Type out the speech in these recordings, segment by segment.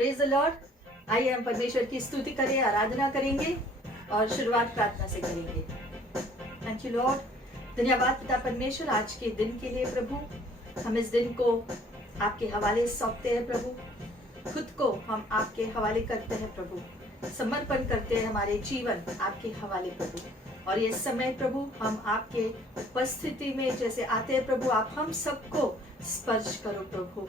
Praise the Lord. आइए हम परमेश्वर की स्तुति करें, आराधना करेंगे और शुरुआत प्रार्थना से करेंगे। Thank you Lord. धन्यवाद पिता परमेश्वर आज के दिन के लिए प्रभु। हम इस दिन को आपके हवाले सौंपते हैं प्रभु। खुद को हम आपके हवाले करते हैं प्रभु, समर्पण करते हैं हमारे जीवन आपके हवाले प्रभु। और ये समय प्रभु हम आपके उपस्थिति में जैसे आते हैं प्रभु, आप हम सबको स्पर्श करो प्रभु।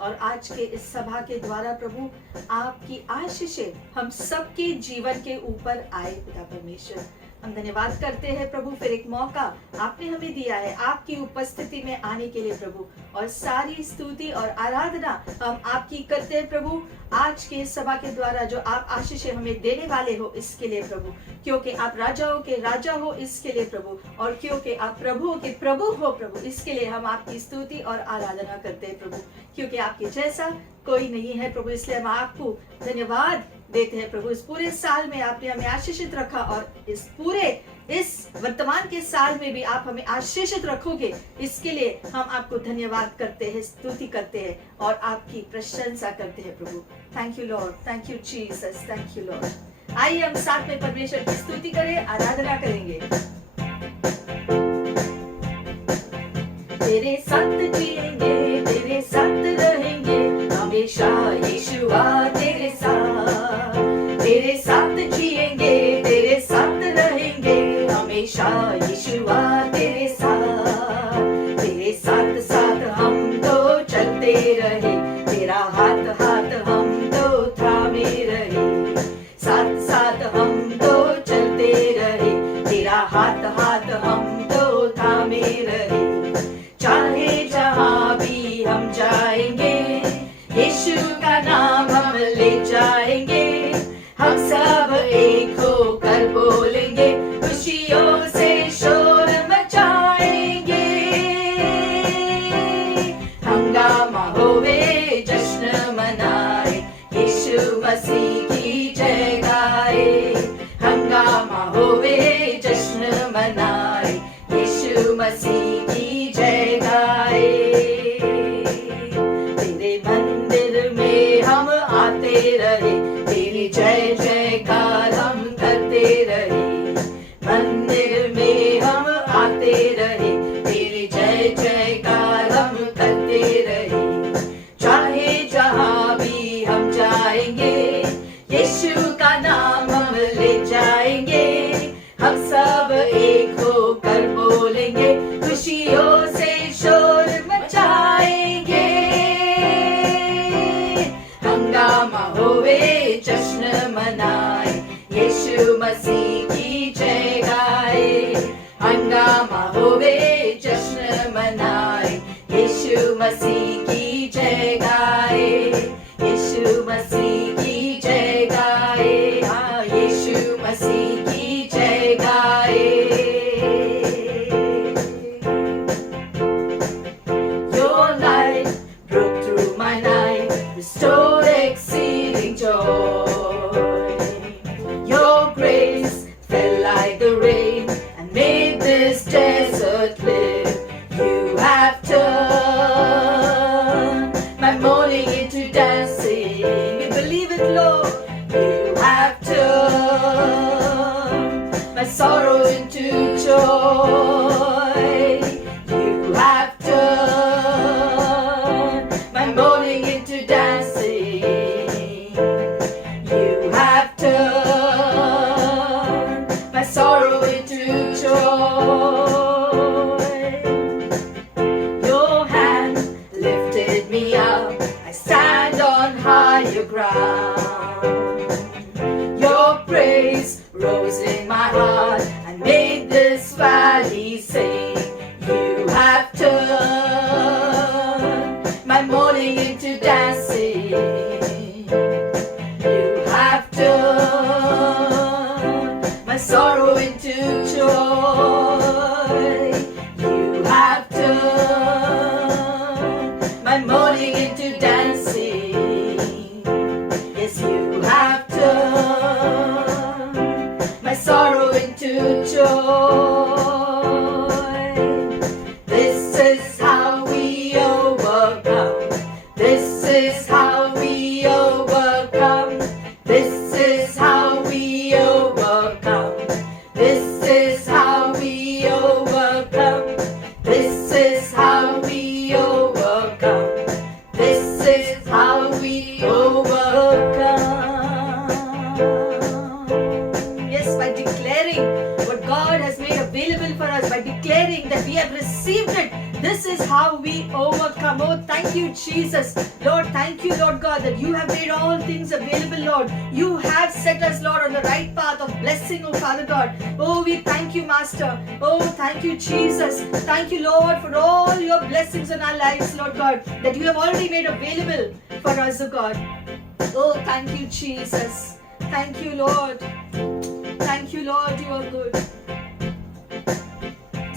और आज के इस सभा के द्वारा प्रभु आपकी आशीषें हम सबके जीवन के ऊपर आए पिता परमेश्वर। हम धन्यवाद करते हैं प्रभु, फिर एक मौका आपने हमें दिया है आपकी उपस्थिति में आने के लिए प्रभु। और सारी स्तुति और आराधना हम आपकी करते हैं प्रभु, आज के सभा के द्वारा जो आप आशीषें हमें देने वाले हो इसके लिए प्रभु। क्योंकि आप राजाओं के राजा हो इसके लिए प्रभु, और क्योंकि आप प्रभुओं के प्रभु हो प्रभु, इसके लिए हम आपकी स्तुति और आराधना करते हैं प्रभु। क्योंकि आपके जैसा कोई नहीं है प्रभु, इसलिए हम आपको धन्यवाद देते हैं प्रभु। इस पूरे साल में आपने हमें आशीषित रखा और इस वर्तमान के साल में भी आप हमें आशीषित रखोगे, इसके लिए हम आपको धन्यवाद करते हैं, स्तुति करते हैं और आपकी प्रशंसा करते हैं प्रभु। Thank you Lord, thank you Jesus, thank you Lord. आइए हम साथ में परमेश्वर की स्तुति करें, आराधना करेंगे। तेरे साथ जिएंगे, तेरे साथ रहेंगे हमेशा यीशुआ, तेरे साथ जिएंगे, तेरे साथ रहेंगे हमेशा यीशुआ, तेरे साथ साथ हम तो चलते रहे, तेरा हाथ हाथ हम तो थामे रहे। साथ साथ हम तो चलते रहे, तेरा हाथ हाथ हम तो थामे रहे। चाहे जहां भी हम जाएंगे, यीशु का नाम हम ले जाएंगे। हम सब एक होकर बोलेंगे, खुशियों से शोर मचाएंगे। हंगामा होवे, जश्न मनाए, यीशु मसीह की जय गाए। हंगामा होवे, जश्न मनाए, यीशु मसीह की जय गाए। तेरे मंदिर में हम आते रहे, तेरी जय जयकार हम करते रहे। मंदिर में हम आते रहे, तेरी जय जयकार हम करते रहे। चाहे जहां भी हम जाएंगे, यीशु का नाम हम ले जाएंगे। हम सब एक होकर बोलेंगे, खुशियों से शोर मचाएंगे। हंगामा होवे, जश्न मनाए, यीशु मसीह की जय गाए। हंगामा होवे, जश्न मनाए, यीशु मसीह की जय गाए। यीशु मसीह की जय गाए, हाँ यीशु मसीह की जय गाए। Your light broke through my night, restored exceeding joy. Your grace fell like the rain and made this desert live. You have turned We have received it. This is how we overcome. Oh, thank you, Jesus. Lord, thank you, Lord God, that you have made all things available, Lord. You have set us, Lord, on the right path of blessing, oh Father God. Oh, we thank you, Master. Oh, thank you, Jesus. Thank you, Lord, for all your blessings in our lives, Lord God, that you have already made available for us, oh God. Oh, thank you, Jesus. Thank you, Lord. Thank you, Lord, you are good.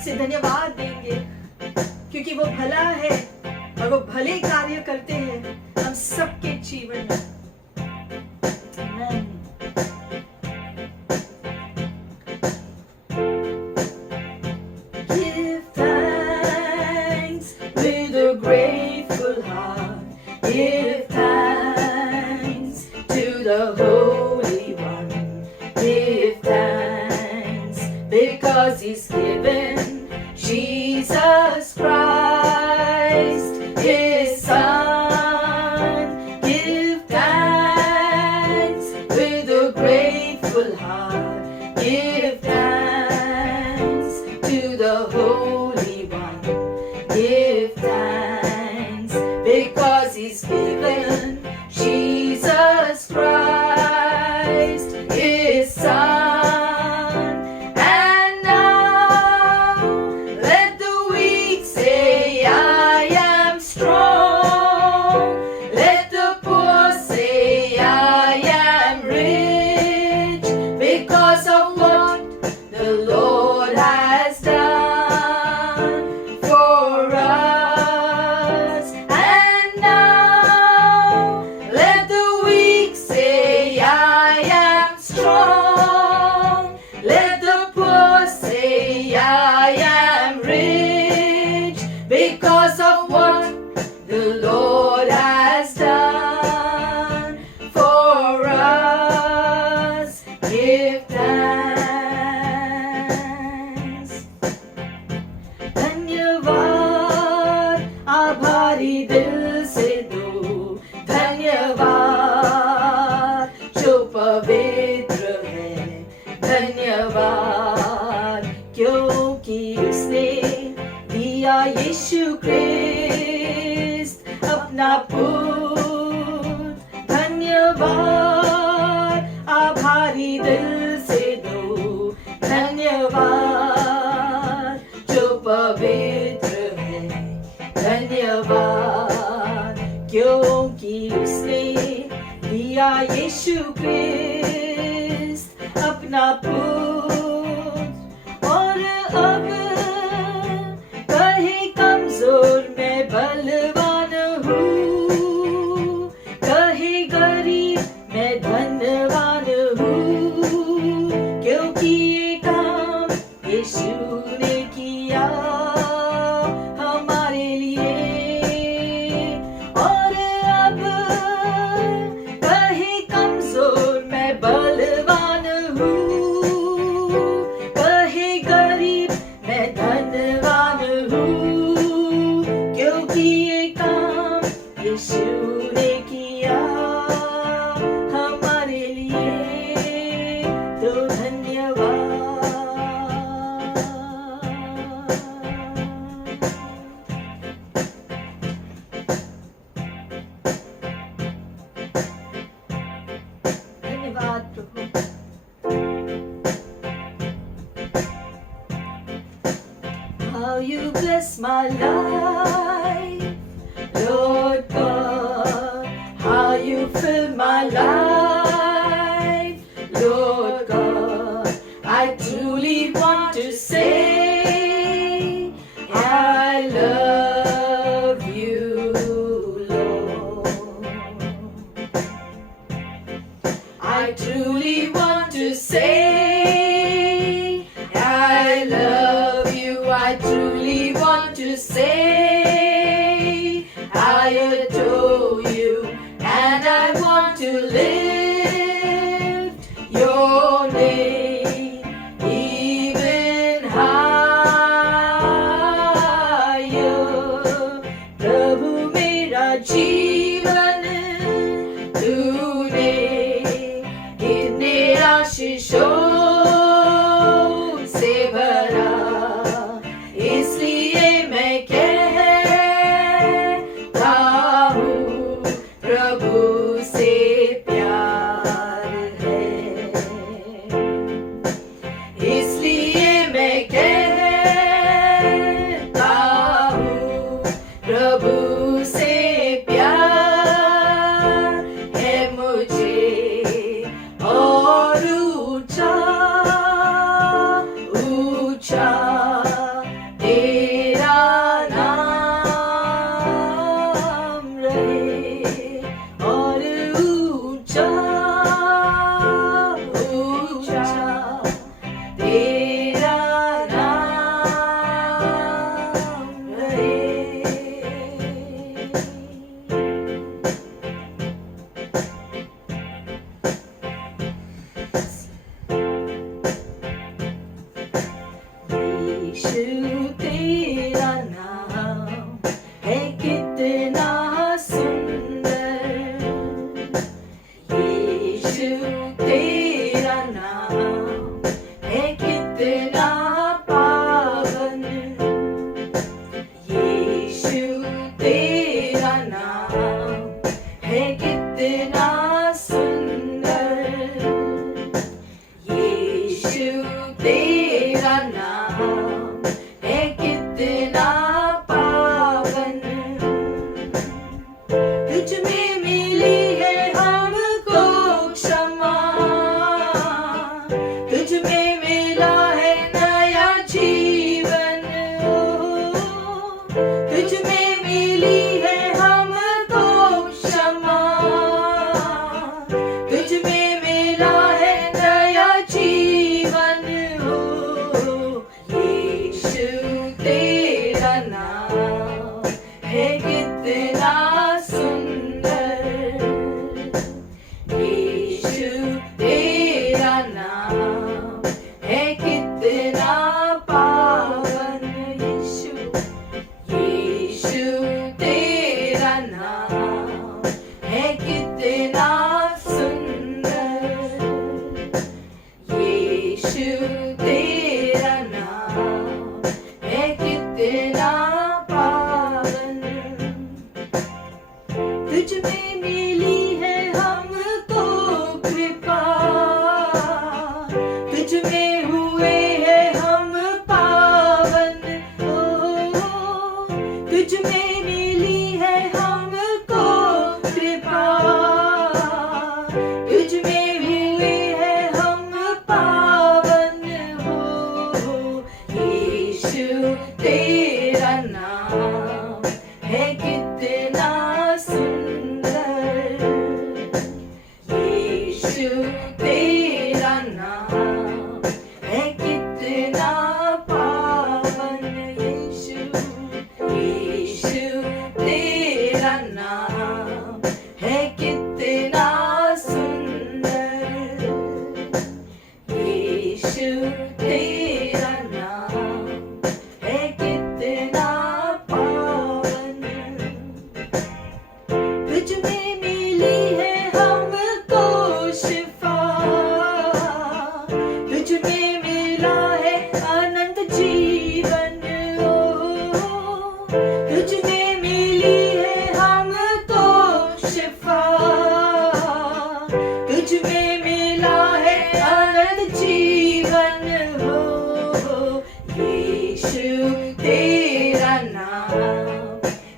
इसे धन्यवाद देंगे क्योंकि वो भला है और वो भले कार्य करते हैं हम सबके जीवन में. Amen. Give thanks with a grateful heart. Give thanks to the Holy One. Give thanks because He's given Jesus Christ, His Son. Give thanks with a grateful heart. Give thanks to the Holy One. Give thanks because He's given Jesus Christ, His Son. Because of what the Lord has done for us, give thanks. धन्यवाद आभारी दिल से दो, धन्यवाद जो पवित्र है, धन्यवाद क्योंकि उसने दिया यीशु क्रिस्त अपना पुत्र. धन्यवाद आभारी दिल से दो, धन्यवाद जो पवित्र है, धन्यवाद क्योंकि उसने दिया यीशु क्रिस्त अपना पुत्र. और अब कहे कमजोर मैं बलवान हूँ, कहे गरीब मैं धनवान हूँ, क्योंकि ये काम यीशु ने किया हमारे लिए. और अब कहे कमजोर मैं बलवान हूँ, कहे गरीब मैं धनवान हूँ, क्योंकि ये काम यीशु ने किया हमारे लिए. तो धन्यवाद. धन्यवाद प्रभु. How you bless my life, Lord God. How you fill my life, Lord God. I truly want to say I love you, Lord. I truly want to say I love you. I truly want to say I adore you, and I want to lift your name even higher. प्रभु मेरा जीवन तूने कितने आशीषों से भरा, इसलिए में मिली है हमको कृपा, तुझ में हुए हैं हम पावन हो। यीशु तेरा नाम है कितना सुंदर, यीशु तेरा नाम है कितना पावन। यीशु यीशु तेरा नाम है कितना सुंदर, यीशु तेरा नाम है कितना पावन। तुझ में मिली है हमको शिफा, तुझ में मिला है अनंत जीवन, तुझ में मिली है हमको शिफा, तुझ में मिला है अनंत जीवन हो। यीशु तेरा नाम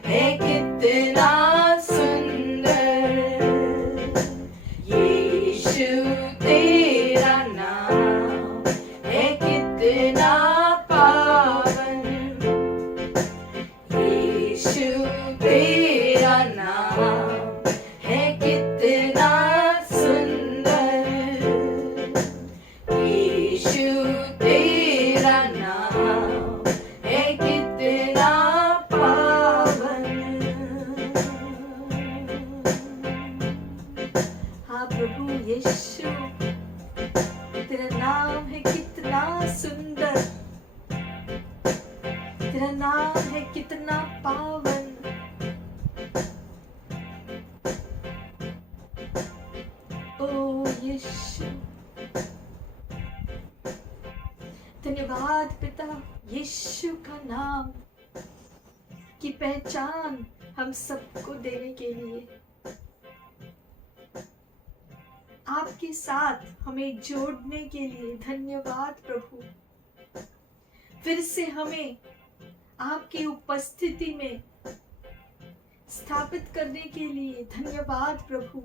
है कितना सुंदर, यीशु तेरा नाम है कितना पावन। यीशु तेरा नाम है कितना सुंदर, यीशु तेरा नाम है कितना पावन। हाँ प्रभु यीशु, तेरा नाम है कितना सुंदर, तेरा नाम है कितना पावन। ओ यीशु, धन्यवाद पिता, यीशु का नाम की पहचान हम सबको देने के लिए, आपके साथ हमें जोड़ने के लिए धन्यवाद प्रभु। फिर से हमें आपकी उपस्थिति में स्थापित करने के लिए धन्यवाद प्रभु।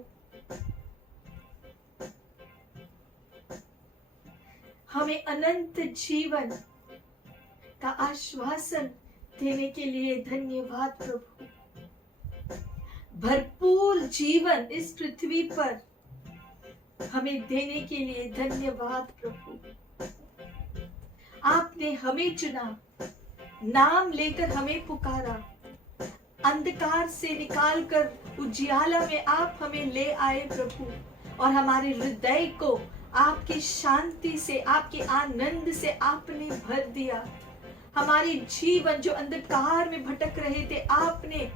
हमें अनंत जीवन का आश्वासन देने के लिए धन्यवाद प्रभु। भरपूर जीवन इस पृथ्वी पर हमें देने के लिए धन्यवाद प्रभु। आपने हमें चुना, नाम लेकर हमें पुकारा, अंधकार से निकालकर उजियाला में आप हमें ले आए प्रभु, और हमारे हृदय को आपकी शांति से, आपके आनंद से आपने भर दिया। हमारे जीवन जो अंधकार में भटक रहे थे, आपने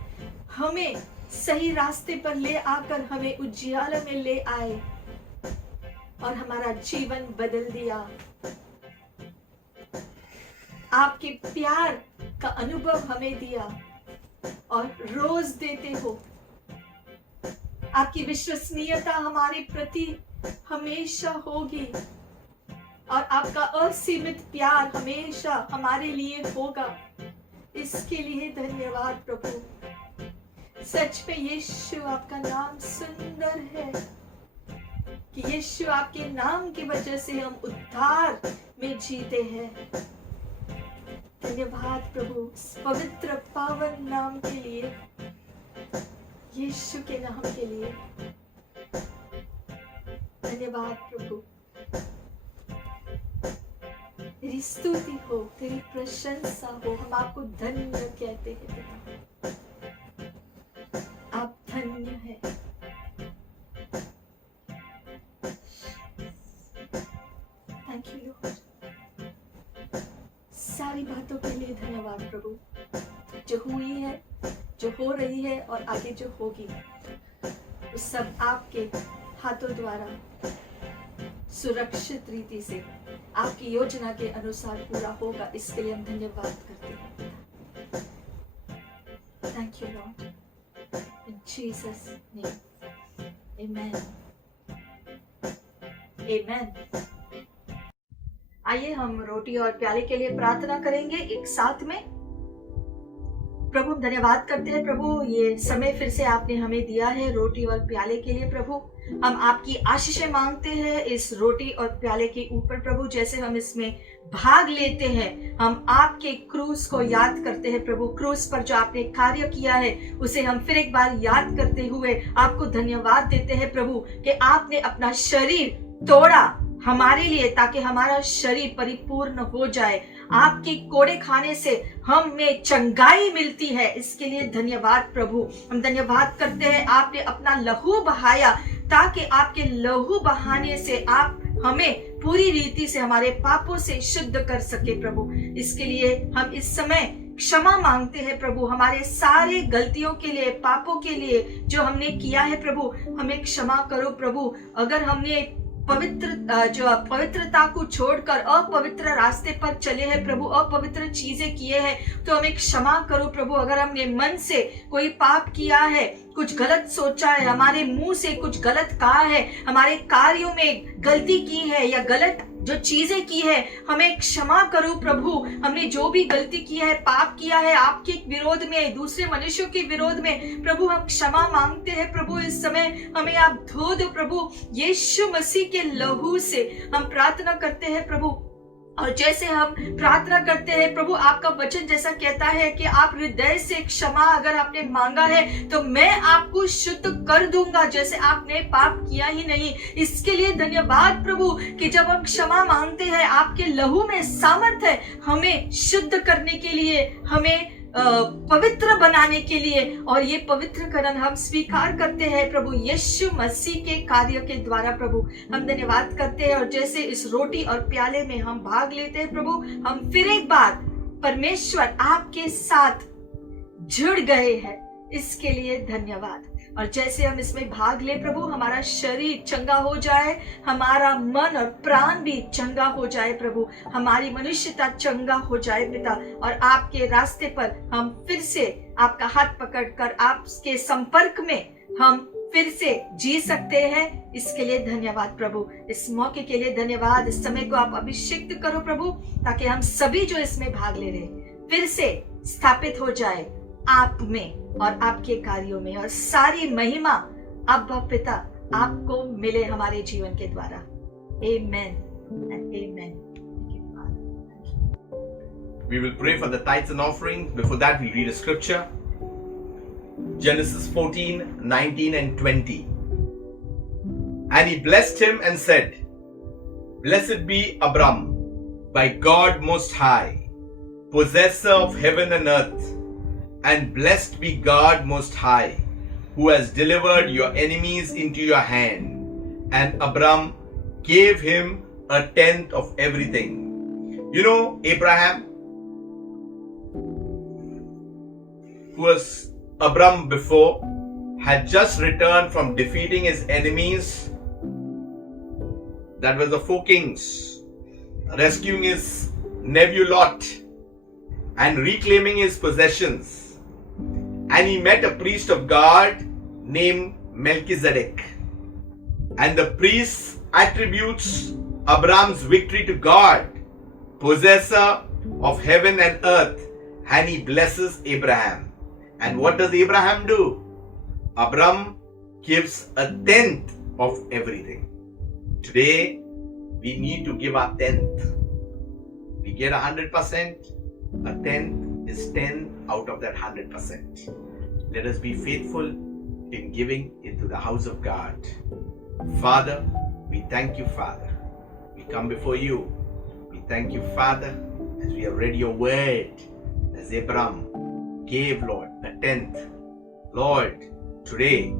हमें सही रास्ते पर ले आकर हमें उजियाला में ले आए और हमारा जीवन बदल दिया। आपके प्यार का अनुभव हमें दिया और रोज देते हो। आपकी विश्वसनीयता हमारे प्रति हमेशा होगी और आपका असीमित प्यार हमेशा हमारे लिए होगा। इसके लिए धन्यवाद प्रभु। सच में यीशु आपका नाम सुंदर है कि यीशु आपके नाम की वजह से हम उद्धार में जीते हैं। धन्यवाद प्रभु पवित्र पावन नाम के लिए, यीशु के नाम के लिए धन्यवाद प्रभु। तेरी स्तुति हो, तेरी प्रशंसा हो। हम आपको धन्य कहते हैं पिता, आप धन्य हैं। Thank you Lord. सारी बातों के लिए धन्यवाद प्रभु, जो हुई है, जो हो रही है और आगे जो होगी, वो सब आपके हाथों द्वारा सुरक्षित रीति से आपकी योजना के अनुसार पूरा होगा। इसके लिए हम धन्यवाद करते हैं। Thank you Lord, in Jesus name, amen amen. आइए हम रोटी और प्याले के लिए प्रार्थना करेंगे एक साथ में। प्रभु हम धन्यवाद करते हैं प्रभु, ये समय फिर से आपने हमें दिया है रोटी और प्याले के लिए प्रभु। हम आपकी आशीषें मांगते हैं इस रोटी और प्याले के ऊपर प्रभु। जैसे हम इसमें भाग लेते हैं, हम आपके क्रूस को याद करते हैं प्रभु। क्रूस पर जो आपने कार्य किया है उसे हम फिर एक बार याद करते हुए आपको धन्यवाद देते हैं प्रभु कि आपने अपना शरीर तोड़ा हमारे लिए, ताकि हमारा शरीर परिपूर्ण हो जाए। आपके कोड़े खाने से हमें चंगाई मिलती है, इसके लिए धन्यवाद प्रभु। हम धन्यवाद करते हैं आपने अपना लहू बहाया, ताकि आपके लहू बहाने से आप हमें पूरी रीति से हमारे पापों से शुद्ध कर सके प्रभु। इसके लिए हम इस समय क्षमा मांगते हैं प्रभु, हमारे सारे गलतियों के लिए, पापों के लिए जो हमने किया है प्रभु, हमें क्षमा करो प्रभु। अगर हमने पवित्रता को छोड़कर अपवित्र रास्ते पर चले हैं प्रभु, अपवित्र चीजें किए हैं, तो हमें क्षमा करो प्रभु। अगर हमने मन से कोई पाप किया है, कुछ गलत सोचा है, हमारे मुंह से कुछ गलत कहा है, हमारे कार्यों में गलती की है या गलत जो चीजें की है, हमें क्षमा करो प्रभु। हमने जो भी गलती की है, पाप किया है आपके विरोध में, दूसरे मनुष्यों के विरोध में प्रभु, हम क्षमा मांगते हैं प्रभु। इस समय हमें आप धो दो प्रभु, यीशु मसीह के लहू से हम प्रार्थना करते हैं प्रभु। और जैसे हम प्रार्थना करते हैं प्रभु, आपका वचन जैसा कहता है कि आप हृदय से क्षमा अगर आपने मांगा है तो मैं आपको शुद्ध कर दूंगा, जैसे आपने पाप किया ही नहीं। इसके लिए धन्यवाद प्रभु कि जब हम क्षमा मांगते हैं, आपके लहू में सामर्थ है हमें शुद्ध करने के लिए, हमें पवित्र बनाने के लिए। और ये पवित्रकरण हम स्वीकार करते हैं प्रभु यीशु मसीह के कार्य के द्वारा प्रभु। हम धन्यवाद करते हैं और जैसे इस रोटी और प्याले में हम भाग लेते हैं प्रभु, हम फिर एक बार परमेश्वर आपके साथ जुड़ गए हैं, इसके लिए धन्यवाद। और जैसे हम इसमें भाग ले प्रभु, हमारा शरीर चंगा हो जाए, हमारा मन और प्राण भी चंगा हो जाए प्रभु, हमारी मनुष्यता चंगा हो जाए पिता। और आपके रास्ते पर हम फिर से आपका हाथ पकड़कर आपके संपर्क में हम फिर से जी सकते हैं, इसके लिए धन्यवाद प्रभु। इस मौके के लिए धन्यवाद। इस समय को आप अभिषेक करो प्रभु, ताकि हम सभी जो इसमें भाग ले रहे फिर से स्थापित हो जाए आप में और आपके कार्यों में, और सारी महिमा अब्बा पिता आपको मिले हमारे जीवन के द्वारा। Amen and amen. Thank you, Father. We will pray for the tithes and offerings. Before that, we read a scripture. Genesis 14, 19 and 20. And he blessed him and said, Blessed be Abram by God Most High, possessor of heaven and earth. And blessed be God Most High, who has delivered your enemies into your hand. And Abram gave him a tenth of everything. You know, Abraham, who was Abram before, had just returned from defeating his enemies. That was the 4 kings, rescuing his nephew Lot and reclaiming his possessions. And he met a priest of God named Melchizedek. And the priest attributes Abram's victory to God, possessor of heaven and earth, and he blesses Abraham. And what does Abraham do? Abram gives a tenth of everything. Today, we need to give our tenth. We get 100%, a tenth is 10 out of that 100%. Let us be faithful in giving into the house of God. Father, we thank you, Father. We come before you. We thank you, Father, as we have read your word, as Abram gave, Lord, a tenth. Lord, today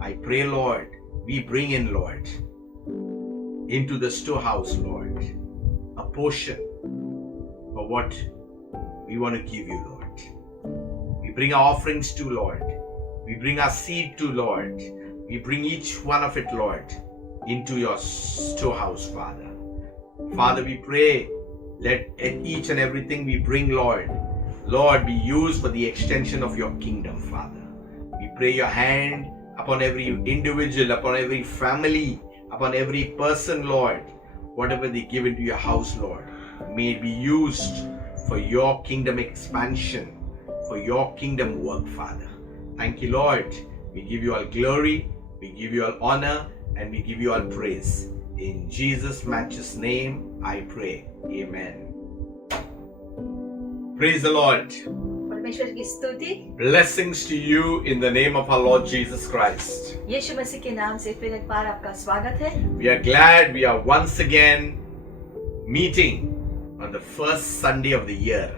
I pray, Lord, we bring in, Lord, into the storehouse, Lord, a portion of what we want to give you, Lord. We bring our offerings to, Lord. We bring our seed to, Lord. We bring each one of it, Lord, into your storehouse, Father. Father, we pray, let each and everything we bring, Lord, be used for the extension of your kingdom, Father. We pray your hand upon every individual, upon every family, upon every person, Lord. Whatever they give into your house, Lord, may it be used for your kingdom expansion, for your kingdom work, Father. Thank you, Lord. We give you all glory, we give you all honor, and we give you all praise. In Jesus' matchless name, I pray. Amen. Praise the Lord. परमेश्वर की स्तुति। Blessings to you in the name of our Lord Jesus Christ. यीशु मसीह के नाम से फिर एक बार आपका स्वागत है। We are glad we are once again meeting on the first Sunday of the year.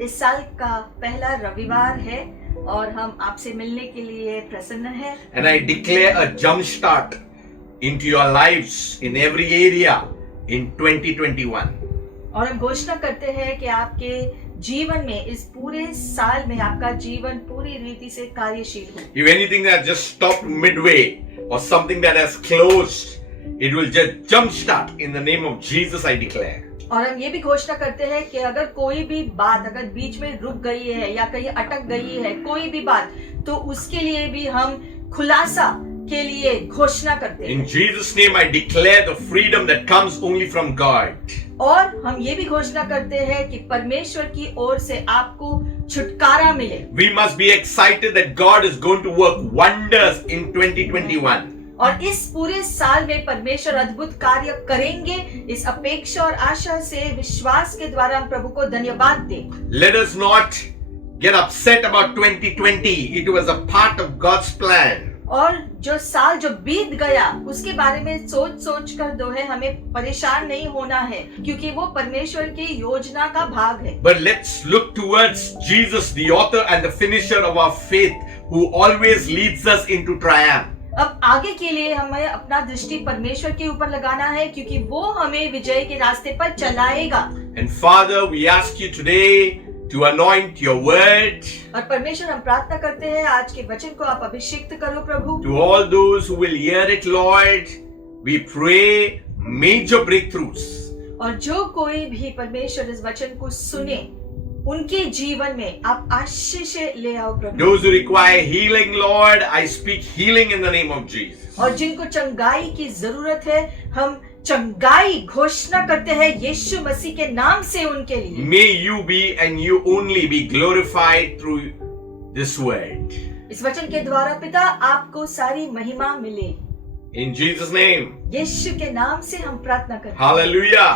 इस साल का पहला रविवार है और हम आपसे मिलने के लिए प्रसन्न हैं। And I declare a jump start into your lives in every area in 2021. और हम घोषणा करते हैं कि आपके जीवन में इस पूरे साल में आपका जीवन पूरी रीति से कार्यशील हो। If anything that just stopped midway or something that has closed, it will just jump start in the name of Jesus, I declare. और हम ये भी घोषणा करते हैं कि अगर कोई भी बात अगर बीच में रुक गई है या कहीं अटक गई है कोई भी बात, तो उसके लिए भी हम खुलासा के लिए घोषणा करते हैं। In Jesus' name, I declare the freedom that comes only from God. और हम ये भी घोषणा करते हैं कि परमेश्वर की ओर से आपको छुटकारा मिले। We must be excited that God is going to work wonders in 2021. और इस पूरे साल में परमेश्वर अद्भुत कार्य करेंगे, इस अपेक्षा और आशा से विश्वास के द्वारा हम प्रभु को धन्यवाद दें। Let us not get upset about 2020. It was a part of God's plan. और जो साल जो बीत गया उसके बारे में सोच कर दो है, हमें परेशान नहीं होना है क्योंकि वो परमेश्वर की योजना का भाग है। But let's look towards Jesus, the author and the finisher of our faith, who always leads us into triumph. अब आगे के लिए हमें अपना दृष्टि परमेश्वर के ऊपर लगाना है क्योंकि वो हमें विजय के रास्ते पर चलाएगा। And Father, we ask you today to anoint your word. और परमेश्वर हम प्रार्थना करते हैं आज के वचन को आप अभिषेक करो प्रभु। To all those who will hear it, Lord, we pray major breakthroughs. और जो कोई भी परमेश्वर इस वचन को सुने उनके जीवन में आप आशीष ले आओ प्रभु। Those who require healing, Lord, I speak healing in the name of Jesus. और जिनको चंगाई की जरूरत है हम चंगाई घोषणा करते हैं यीशु मसीह के नाम से उनके लिए। May you be and you only be glorified through this word. इस वचन के द्वारा पिता आपको सारी महिमा मिले। In Jesus' name. यीशु के नाम से हम प्रार्थना करते हैं। Hallelujah.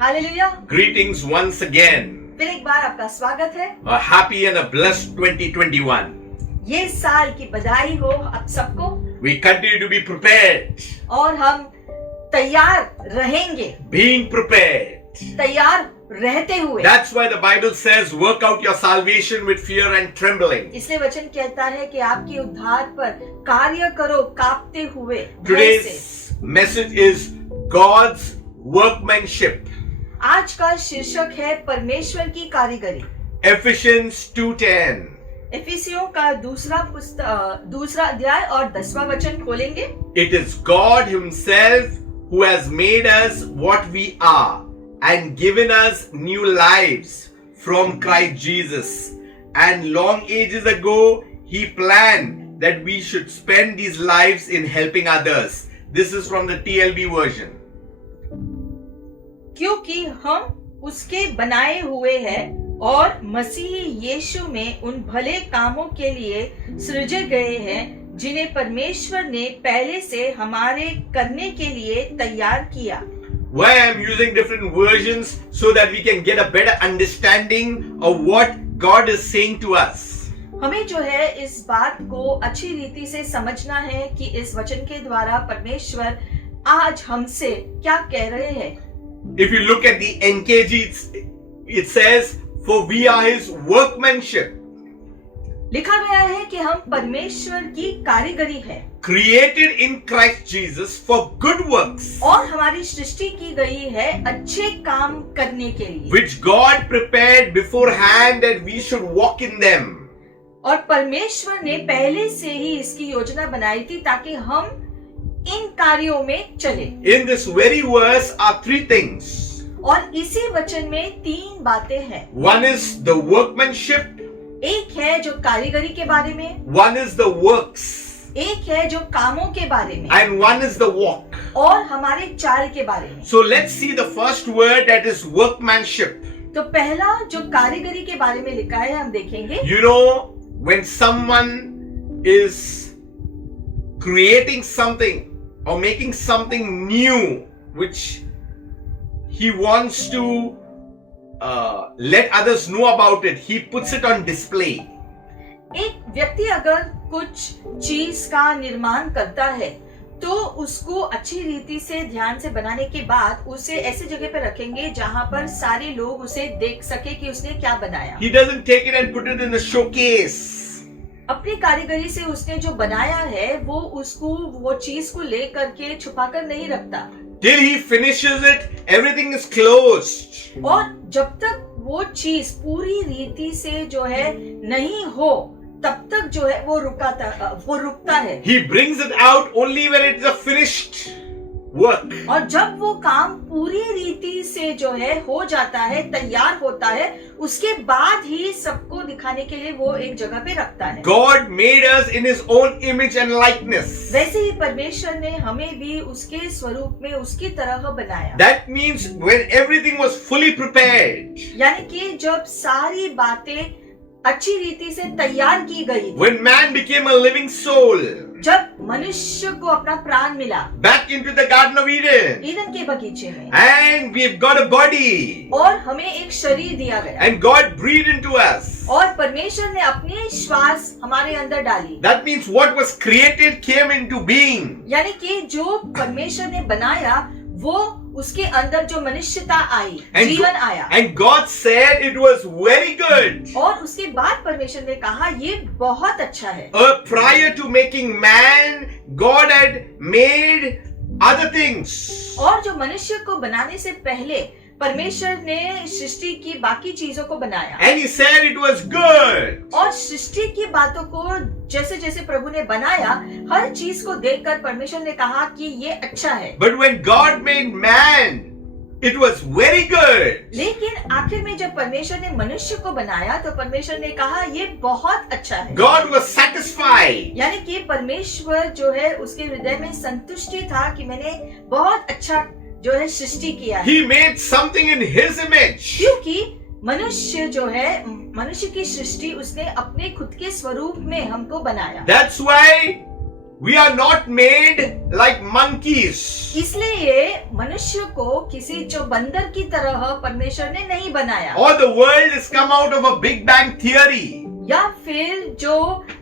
Hallelujah. Greetings once again. फिर एक बार आपका स्वागत है। A happy and a blessed 2021. ये साल की बधाई हो आप सबको। We continue to be prepared. और हम तैयार रहेंगे। Being prepared. तैयार रहते हुए। That's why the Bible says, work out your salvation with fear and trembling. इसलिए वचन कहता है कि आपके उद्धार पर कार्य करो कांपते हुए। Today's message is God's workmanship. आज का शीर्षक है परमेश्वर की कारीगरी। Ephesians 2:10. एफिसियों का दूसरा अध्याय और 10वां वचन खोलेंगे। It is God himself who has made us what we are and given us new lives from Christ Jesus. And long ages ago, he planned that we should spend these lives in helping others. This is from the TLB version. क्योंकि हम उसके बनाए हुए हैं और मसीही यीशु में उन भले कामों के लिए सृजे गए हैं जिन्हें परमेश्वर ने पहले से हमारे करने के लिए तैयार किया। Why I am using different versions so that we can get a better understanding of what God is saying to us. हमें जो है इस बात को अच्छी रीति से समझना है कि इस वचन के द्वारा परमेश्वर आज हमसे क्या कह रहे हैं। If you look at the NKG, it says, "For we are His workmanship." लिखा गया है कि हम परमेश्वर की कारीगरी है, created in Christ Jesus for good works, और हमारी सृष्टि की गई है अच्छे काम करने के लिए, which God prepared beforehand that we should walk in them. और परमेश्वर ने पहले से ही इसकी योजना बनाई थी ताकि हम इन कार्यों में चले। In this very verse are three things. और इसी वचन में तीन बातें हैं। One is the workmanship. एक है जो कारीगरी के बारे में, One is the works. एक है जो कामों के बारे में, And one is the walk. और हमारे चाल के बारे में। So let's see the first word, that is workmanship. तो पहला जो कारीगरी के बारे में लिखा है हम देखेंगे। You know, when someone is creating something or making something new which he wants to let others know about it, he puts it on display. एक व्यक्ति अगर कुछ चीज का निर्माण करता है तो उसको अच्छी रीति से ध्यान से बनाने के बाद उसे ऐसे जगह पे रखेंगे जहां पर सारे लोग उसे देख सके कि उसने क्या बनाया। He doesn't take it and put it in the showcase. अपनी कारीगरी से उसने जो बनाया है वो उसको वो चीज को ले करके छुपा कर नहीं रखता। Till he finishes it, everything is closed. और जब तक वो चीज पूरी रीति से जो है नहीं हो तब तक जो है वो रुकता है। He brings it out only when it's a finished work. और जब वो काम पूरी रीति से जो है हो जाता है, तैयार होता है, उसके बाद ही सबको दिखाने के लिए वो एक जगह पे रखता है। God made us in His own image and likeness. वैसे ही परमेश्वर ने हमें भी उसके स्वरूप में उसकी तरह बनाया। That means when everything was fully prepared, यानी कि जब सारी बातें अच्छी रीति से तैयार की गई, when man became a living soul, जब मनुष्य को अपना प्राण मिला back into the Garden of Eden, Eden के बगीचे में, and we've got a body, और हमें एक शरीर दिया गया, and God breathed into us. और परमेश्वर ने अपनी श्वास हमारे अंदर डाली। That means what was created came into being. यानी कि जो परमेश्वर ने बनाया वो उसके अंदर जो मनुष्यता आई, जीवन आया। And God said it was very good. और उसके बाद परमेश्वर ने कहा ये बहुत अच्छा है। Prior to making man, God had made other things. और जो मनुष्य को बनाने से पहले परमेश्वर ने सृष्टि की बाकी चीजों को बनाया। And He said it was good. और सृष्टि की बातों को जैसे जैसे प्रभु ने बनाया, हर चीज को देखकर परमेश्वर ने कहा कि ये अच्छा है। But when God made man, it was very good. लेकिन आखिर में जब परमेश्वर ने मनुष्य को बनाया तो परमेश्वर ने कहा ये बहुत अच्छा है। God was satisfied. यानी कि परमेश्वर जो है उसके हृदय में संतुष्टि था कि मैंने बहुत अच्छा जो है सृष्टि किया है। He made something in His image. क्योंकि मनुष्य जो है मनुष्य की सृष्टि उसने अपने खुद के स्वरूप में हमको बनाया। That's why we are not made like monkeys. इसलिए मनुष्य को किसी जो बंदर की तरह परमेश्वर ने नहीं बनाया। Or the world has come out of a Big Bang theory. या फिर जो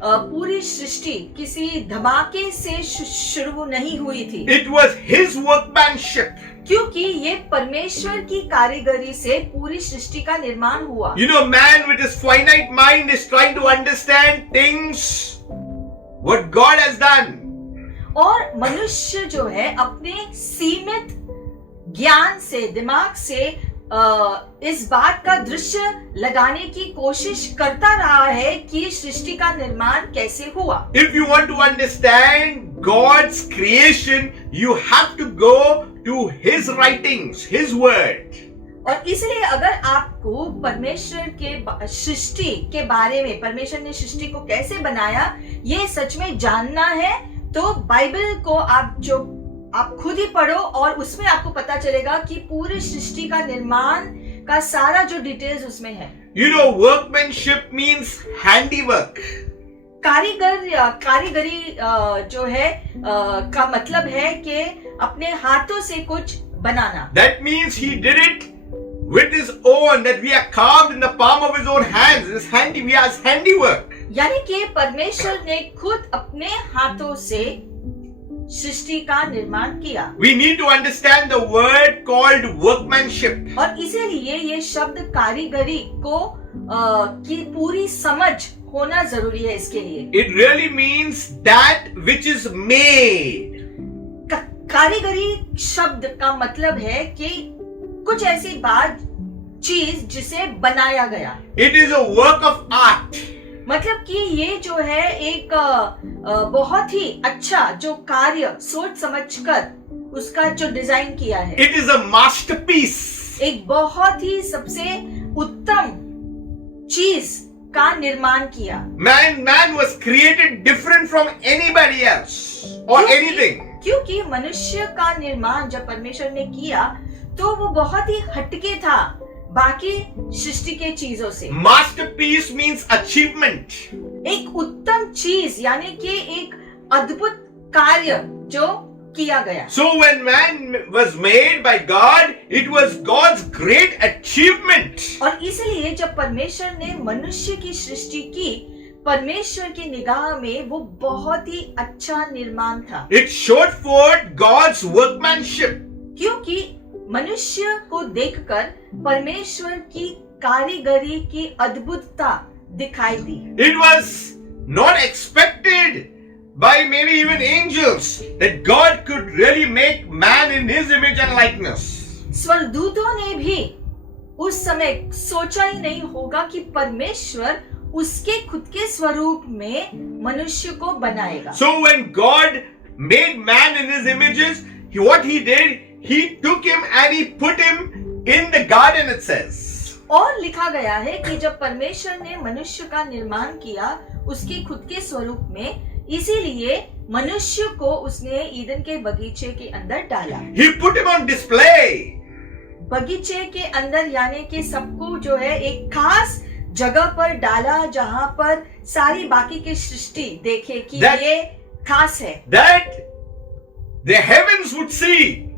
पूरी सृष्टि किसी धमाके से शुरू नहीं हुई थी। It was His workmanship. क्योंकि ये परमेश्वर की कारीगरी से पूरी सृष्टि का निर्माण हुआ। You know, man with his finite mind is trying to understand things what God has done. और मनुष्य जो है अपने सीमित ज्ञान से, दिमाग से इस बात का दृश्य लगाने की कोशिश करता रहा है कि सृष्टि का निर्माण कैसे हुआ। If you want to understand God's creation, you have to go to His writings, His word. और इसलिए अगर आपको परमेश्वर के सृष्टि के बारे में, परमेश्वर ने सृष्टि को कैसे बनाया, ये सच में जानना है तो बाइबल को आप खुद ही पढ़ो और उसमें आपको पता चलेगा कि पूरी सृष्टि का निर्माण का सारा जो डिटेल्स उसमें है। You know, workmanship means handiwork. कारीगरी जो है का मतलब है कि अपने हाथों से कुछ बनाना। That means He did it with His own, that we are carved in the palm of His own hands. His handy, we are His handiwork. यानी कि परमेश्वर ने खुद अपने हाथों से सृष्टि का निर्माण किया। We need to understand the word called workmanship. और इसीलिए ये शब्द कारीगरी को की पूरी समझ होना जरूरी है इसके लिए। It really means that which is made. कारीगरी शब्द का मतलब है कि कुछ ऐसी बात, चीज जिसे बनाया गया। It is a work of art. मतलब कि ये जो है एक बहुत ही अच्छा जो कार्य सोच समझकर उसका जो डिजाइन किया है। It is a masterpiece. एक बहुत ही सबसे उत्तम चीज का निर्माण किया। Man was created different from anybody else or anything. क्योंकि मनुष्य का निर्माण जब परमेश्वर ने किया तो वो बहुत ही हटके था बाकी सृष्टि के चीजों से। Masterpiece means achievement. एक उत्तम चीज यानी कि एक अद्भुत कार्य जो किया गया। So when man was made by God, it was God's great achievement. और इसलिए जब परमेश्वर ने मनुष्य की सृष्टि की, परमेश्वर की निगाह में वो बहुत ही अच्छा निर्माण था, It showed forth God's workmanship. क्योंकि मनुष्य को देखकर परमेश्वर की कारीगरी की अद्भुतता दिखाई दी। It was not expected by maybe even angels that God could really make man in his image and likeness. स्वर्गदूतों ने भी उस समय सोचा ही नहीं होगा कि परमेश्वर उसके खुद के स्वरूप में मनुष्य को बनाएगा। So when God made man in his images, what he did, he took him and he put him in the garden, it says. और लिखा गया है कि जब परमेश्वर ने मनुष्य का निर्माण किया उसके खुद के स्वरूप में, इसीलिए मनुष्य को उसने ईदन के बगीचे के अंदर डाला। He put him on display. बगीचे के अंदर यानी कि सबको जो है एक खास जगह पर डाला जहां पर सारी बाकी की सृष्टि देखे कि ये खास है। That the heavens would see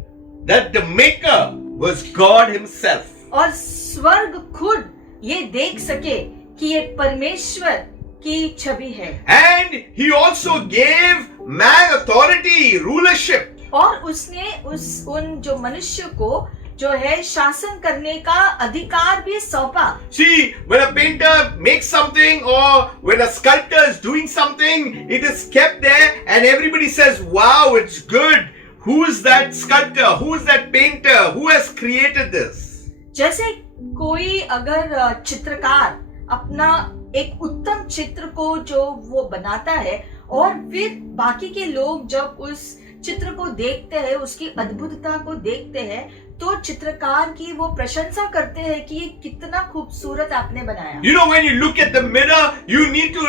that the maker was God himself. और स्वर्ग खुद ये देख सके कि ये परमेश्वर की छवि है। And he also gave man authority, rulership. और उसने उन जो मनुष्य को जो है शासन करने का अधिकार भी सौंपा। See, when a painter makes something or when a sculptor is doing something, it is kept there and everybody says, wow, it's good. Who is that sculptor? Who is that painter? Who has created this? जैसे कोई अगर चित्रकार अपना एक उत्तम चित्र को जो वो बनाता है और फिर बाकी के लोग जब उस चित्र को देखते हैं, उसकी अद्भुतता को देखते हैं, तो चित्रकार की वो प्रशंसा करते हैं कि ये कितना खूबसूरत आपने बनाया। You know, when you look at the mirror, you need to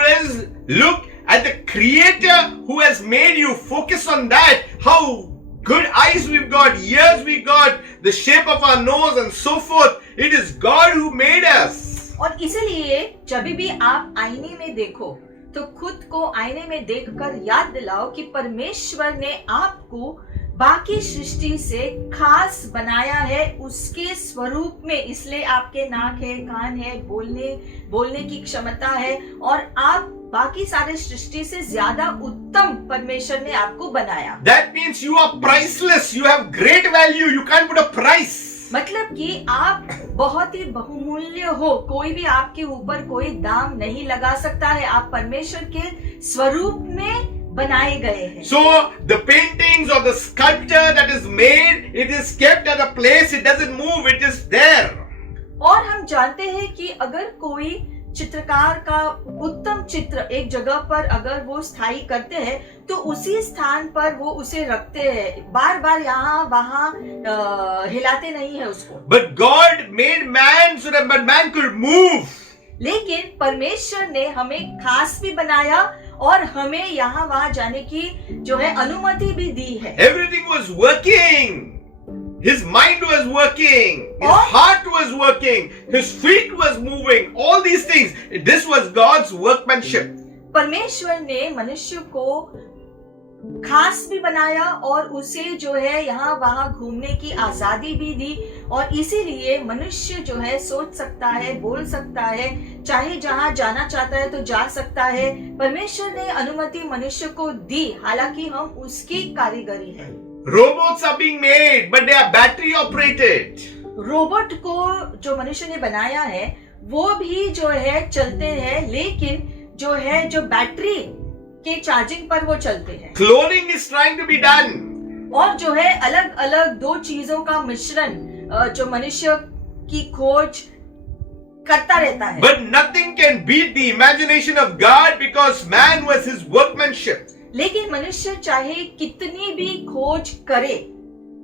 look at the creator who has made you. Focus on that. How good eyes we've got, ears we've got, the shape of our nose and so forth. It is God who made us. और इसलिए जब भी आप आईने में देखो तो खुद को आईने में देखकर याद दिलाओ कि परमेश्वर ने आपको बाकी सृष्टि से खास बनाया है उसके स्वरूप में। इसलिए आपके नाक है, कान है, बोलने की क्षमता है और आप बाकी सारे सृष्टि से ज्यादा उत्तम परमेश्वर ने आपको बनाया। That means you are priceless. You have great value. You can't put a price. मतलब कि आप बहुत ही बहुमूल्य हो, कोई भी आपके ऊपर कोई दाम नहीं लगा सकता है। आप परमेश्वर के स्वरूप में बनाए गए हैं। So the paintings or the sculpture that is made, it is kept at a place. It doesn't move. It is there. और हम जानते हैं कि अगर कोई चित्रकार का उत्तम चित्र एक जगह पर अगर वो स्थायी करते हैं तो उसी स्थान पर वो उसे रखते हैं, बार बार यहाँ वहाँ हिलाते नहीं है उसको। But God made man so that man could move. लेकिन परमेश्वर ने हमें खास भी बनाया और हमें यहाँ वहाँ जाने की जो है अनुमति भी दी है। Everything was working. His mind was working. His heart was working. His feet was moving. All these things. This was God's workmanship. परमेश्वर ने मनुष्य को खास भी बनाया और उसे जो है यहाँ वहाँ घूमने की आजादी भी दी और इसीलिए मनुष्य जो है सोच सकता है, बोल सकता है, चाहे जहाँ जाना चाहता है तो जा सकता है। परमेश्वर ने अनुमति मनुष्य को दी, हालांकि हम उसकी कारीगरी है। Robots are being made, but they are battery operated. Robot को जो मनुष्य ने बनाया है वो भी जो है चलते हैं, लेकिन जो बैटरी के चार्जिंग पर वो चलते हैं। Cloning is trying to be done. और जो है अलग अलग दो चीजों का मिश्रण जो मनुष्य की खोज करता रहता है। But nothing can beat the imagination of God because man was his workmanship. लेकिन मनुष्य चाहे कितनी भी खोज करे,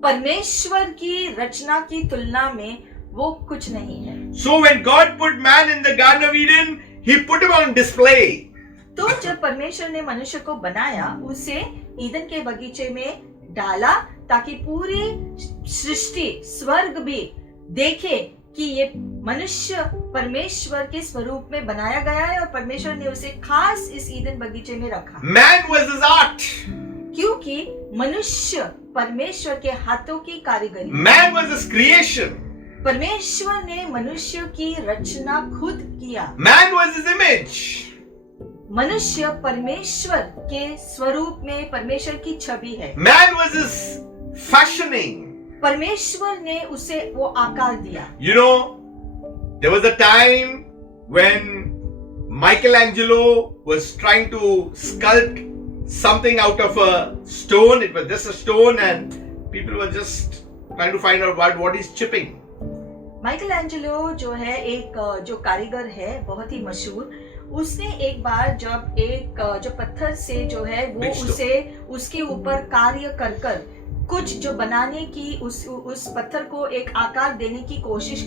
परमेश्वर की रचना की तुलना में वो कुछ नहीं है। So when God put man in the Garden of Eden, he put him on display. तो जब परमेश्वर ने मनुष्य को बनाया, उसे ईदन के बगीचे में डाला ताकि पूरी सृष्टि, स्वर्ग भी देखे कि ये मनुष्य परमेश्वर के स्वरूप में बनाया गया है और परमेश्वर ने उसे खास इस ईदन बगीचे में रखा, Man was his art. क्योंकि मनुष्य परमेश्वर के हाथों की कारीगरी, Man was his creation. परमेश्वर ने मनुष्य की रचना खुद किया। Man was his image. मनुष्य परमेश्वर के स्वरूप में परमेश्वर की छवि है। Man was his fashioning. परमेश्वर ने उसे वो आकार दिया। You know, there was a time when Michelangelo was trying to sculpt something out of a stone. It was just a stone, and people were just trying to find out what he's chipping. Michael Angelo जो है एक जो कारीगर है बहुत ही मशहूर, उसने एक बार जब एक जो पत्थर से जो है वो Mixed उसे उसके ऊपर कार्य कर कर कुछ जो बनाने की उस पत्थर को एक आकार देने की कोशिश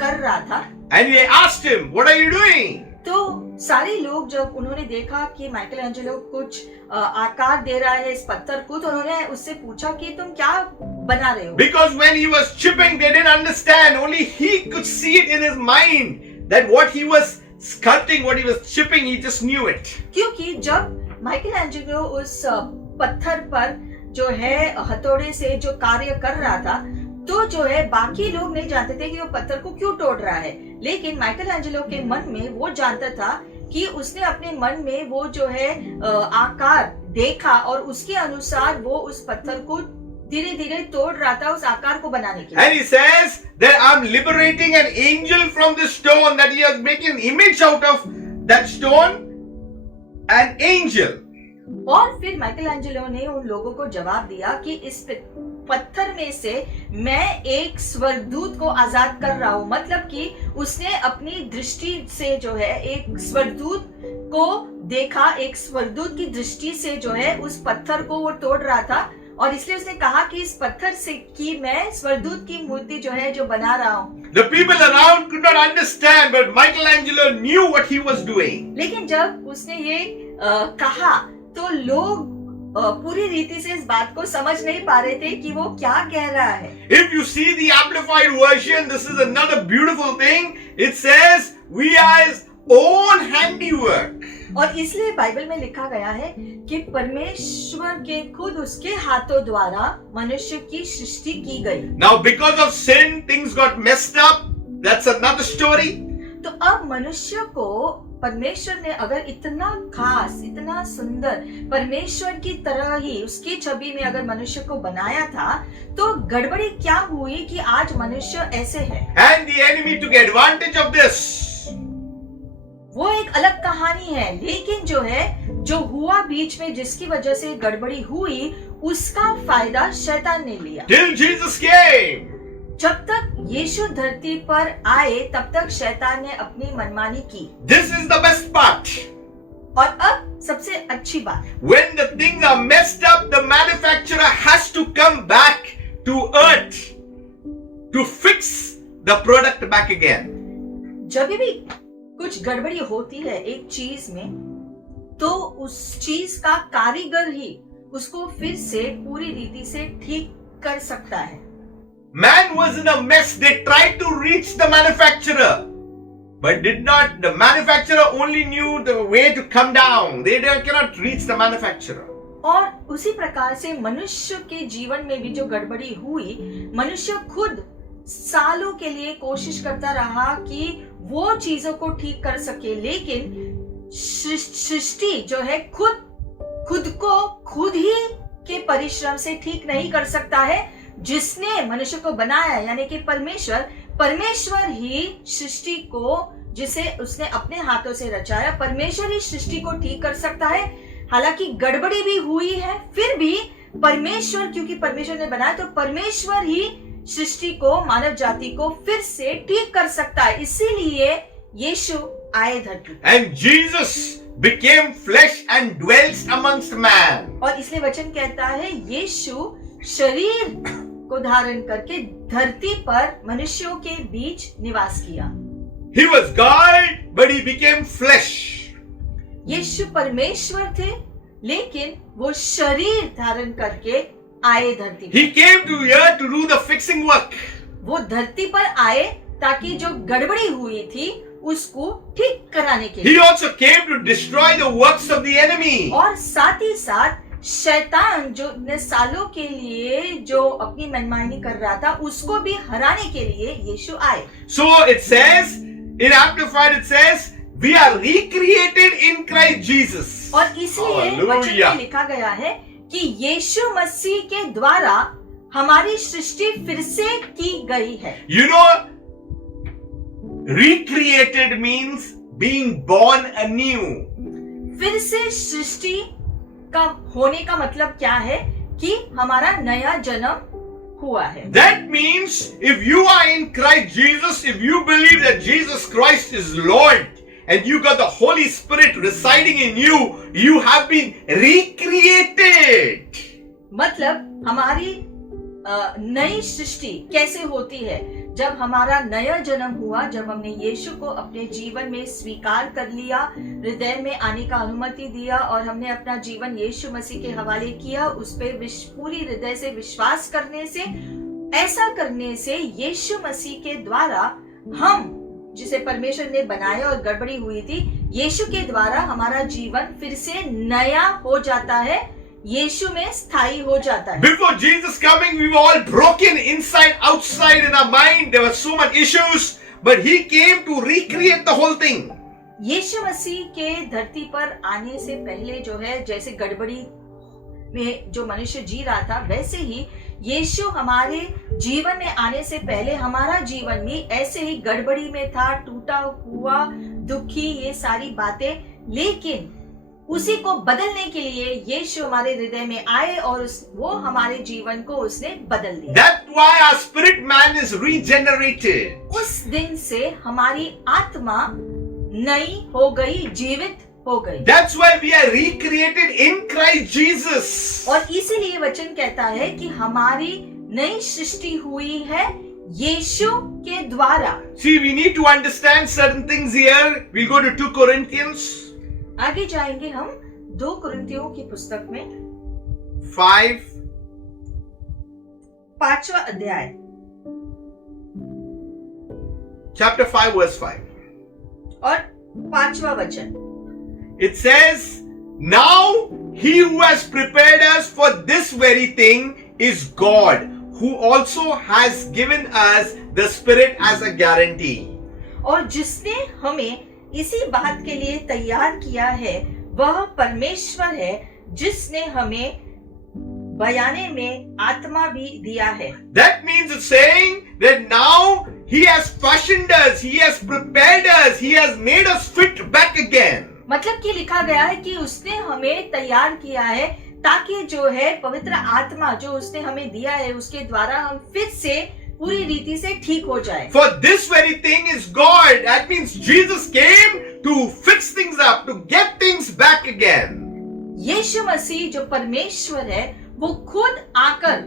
कर रहा था। And they asked him, "What are you doing?" तो सारे लोग जब उन्होंने देखा कि माइकल एंजेलो कुछ आकार दे रहा है इस पत्थर को, तो उन्होंने उससे पूछा कि तुम क्या बना रहे हो? Because when he was chipping, they didn't understand. Only he could see it in his mind that what he was sculpting, what he was chipping, he just knew it. क्योंकि जब माइकल एंजेलो उस पत्थर पर जो है हथौड़े से जो कार्य कर रहा था, तो जो है बाकी लोग नहीं जानते थे कि वो पत्थर को क्यों तोड़ रहा है, लेकिन माइकल एंजेलो के मन में वो जानता था कि उसने अपने मन में वो जो है आकार देखा और उसके अनुसार वो उस पत्थर को धीरे धीरे तोड़ रहा था उस आकार को बनाने के लिए। And he says that I'm liberating an angel from this stone, that he has making an image out of that stone, an angel. और फिर माइकल एंजेलो ने उन लोगों को जवाब दिया कि इस पत्थर में से मैं एक स्वर्गदूत को आजाद कर रहा हूँ। मतलब कि उसने अपनी दृष्टि से जो है एक स्वर्गदूत को देखा, एक स्वर्गदूत की दृष्टि से जो है उस पत्थर को वो तोड़ रहा था, और इसलिए उसने कहा कि इस पत्थर से कि मैं स्वर्गदूत की मूर्ति जो है जो बना रहा हूँ। The people around could not understand, but Michelangelo knew what he was doing. लेकिन जब उसने ये कहा तो लोग पूरी रीति से इस बात को समझ नहीं पा रहे थे कि वो क्या कह रहा है। If you see the amplified version, this is another beautiful thing. It says, "We are his own handiwork." और इसलिए बाइबल में लिखा गया है कि परमेश्वर के खुद उसके हाथों द्वारा मनुष्य की सृष्टि की गई। Now, because of sin, things got messed up. That's another story. तो अब मनुष्य को परमेश्वर ने अगर इतना खास, इतना सुंदर परमेश्वर की तरह ही उसकी छवि में अगर मनुष्य को बनाया था, तो गड़बड़ी क्या हुई कि आज मनुष्य ऐसे है। And the enemy took advantage of this. वो एक अलग कहानी है, लेकिन जो है जो हुआ बीच में जिसकी वजह से गड़बड़ी हुई, उसका फायदा शैतान ने लिया। Till Jesus came. जब तक यीशु धरती पर आए तब तक शैतान ने अपनी मनमानी की। This is the best part. और अब सबसे अच्छी बात, When the things are messed up, the manufacturer has to come back to earth to fix the product back again. जब भी कुछ गड़बड़ी होती है एक चीज में, तो उस चीज का कारीगर ही उसको फिर से पूरी रीति से ठीक कर सकता है। Man was in a mess. They tried to reach the manufacturer, but did not. The manufacturer only knew the way to come down. They cannot reach the manufacturer. और उसी प्रकार से मनुष्य के जीवन में भी जो गड़बड़ी हुई, मनुष्य खुद सालों के लिए कोशिश करता रहा कि वो चीजों को ठीक कर सके, लेकिन सृष्टि जो है खुद को खुद ही के परिश्रम से ठीक नहीं कर सकता है। जिसने मनुष्य को बनाया यानी कि परमेश्वर ही सृष्टि को, जिसे उसने अपने हाथों से रचाया, परमेश्वर ही सृष्टि को ठीक कर सकता है। हालांकि गड़बड़ी भी हुई है, फिर भी परमेश्वर, क्योंकि परमेश्वर ने बनाया, तो परमेश्वर ही सृष्टि को, मानव जाति को फिर से ठीक कर सकता है। इसीलिए यीशु आए धरती। And Jesus became flesh and dwelt amongst man. और इसलिए वचन कहता है यीशु शरीर को धारण करके धरती पर मनुष्यों के बीच निवास किया। He was God, but he became flesh. यीशु परमेश्वर थे, लेकिन वो शरीर धारण करके आए धरती पर। He came to earth to do the fixing work. वो धरती पर आए ताकि जो गड़बड़ी हुई थी उसको ठीक कराने के He लिए, also came to destroy the works of the enemy. और साथ ही साथ शैतान जो इतने सालों के लिए जो अपनी मनमानी कर रहा था उसको भी हराने के लिए यीशु आए। So it says, in Amplified it says, we are recreated in Christ Jesus. और इसलिए वचन Hallelujah. में लिखा गया है कि यीशु मसीह के द्वारा हमारी सृष्टि फिर से की गई है। You know, recreated means being born anew. फिर से सृष्टि का होने का मतलब क्या है कि हमारा नया जन्म हुआ है। That means if you are in Christ Jesus, if you believe that Jesus Christ is Lord and you got the Holy Spirit residing in you, you have been recreated. मतलब हमारी नई सृष्टि कैसे होती है? जब हमारा नया जन्म हुआ, जब हमने यीशु को अपने जीवन में स्वीकार कर लिया, हृदय में आने का अनुमति दिया और हमने अपना जीवन यीशु मसीह के हवाले किया, उस पे पूरी हृदय से विश्वास करने से, ऐसा करने से यीशु मसीह के द्वारा हम जिसे परमेश्वर ने बनाया और गड़बड़ी हुई थी, यीशु के द्वारा हमारा जीवन फिर से नया हो जाता है, यीशु में स्थायी हो जाता है। Before Jesus coming, we were all broken inside, outside in our mind. There were so many issues, but He came to recreate the whole thing. यीशु मसीह के धरती पर आने से पहले जो है, जैसे गड़बड़ी में जो मनुष्य जी रहा था, वैसे ही यीशु हमारे जीवन में आने से पहले हमारा जीवन भी ऐसे ही गड़बड़ी में था, टूटा हुआ, दुखी, ये सारी बातें। लेकिन उसी को बदलने के लिए यीशु हमारे हृदय में आए और वो हमारे जीवन को उसने बदल दिया। That's why our spirit man is regenerated. उस दिन से हमारी आत्मा नई हो गई, जीवित हो गई। That's why we are recreated in Christ Jesus. और इसीलिए वचन कहता है कि हमारी नई सृष्टि हुई है यीशु के द्वारा। See, we need to understand certain things here. We'll go to 2 Corinthians. आगे जाएंगे हम 2 कुरिन्थियों की पुस्तक में 5वां अध्याय, chapter 5 verse 5. और 5वां वचन। It says, now He who has prepared us for this very thing is God, who also has given us the Spirit as a guarantee. और जिसने हमें इसी बात के लिए तैयार किया है वह परमेश्वर है, जिसने हमें बयाने में आत्मा भी दिया है। That means it's saying that now He has fashioned us, He has prepared us, He has made us fit back again. मतलब कि लिखा गया है कि उसने हमें तैयार किया है ताकि जो है पवित्र आत्मा जो उसने हमें दिया है उसके द्वारा हम फिर से पूरी रीति से ठीक हो जाए। For this very thing is God. That means Jesus came to fix things up, to get things back again. यीशु मसीह जो परमेश्वर है वो खुद आकर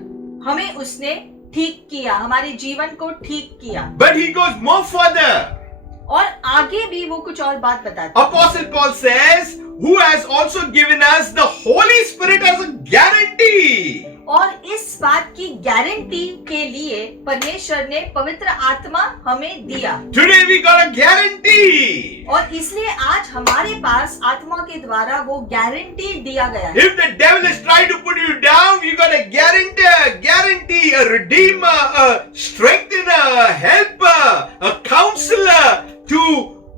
हमें उसने ठीक किया, हमारे जीवन को ठीक किया। But He goes more further. और आगे भी वो कुछ और बात बताता है। Apostle Paul says, who has also given us the Holy Spirit as a guarantee. और इस बात की गारंटी के लिए परमेश्वर ने पवित्र आत्मा हमें दिया। Today we got a guarantee. और इसलिए आज हमारे पास आत्मा के द्वारा वो गारंटी दिया गया है। If the devil is trying to put you down, you got a guarantee, a redeemer, a strengthener, a helper, a counselor to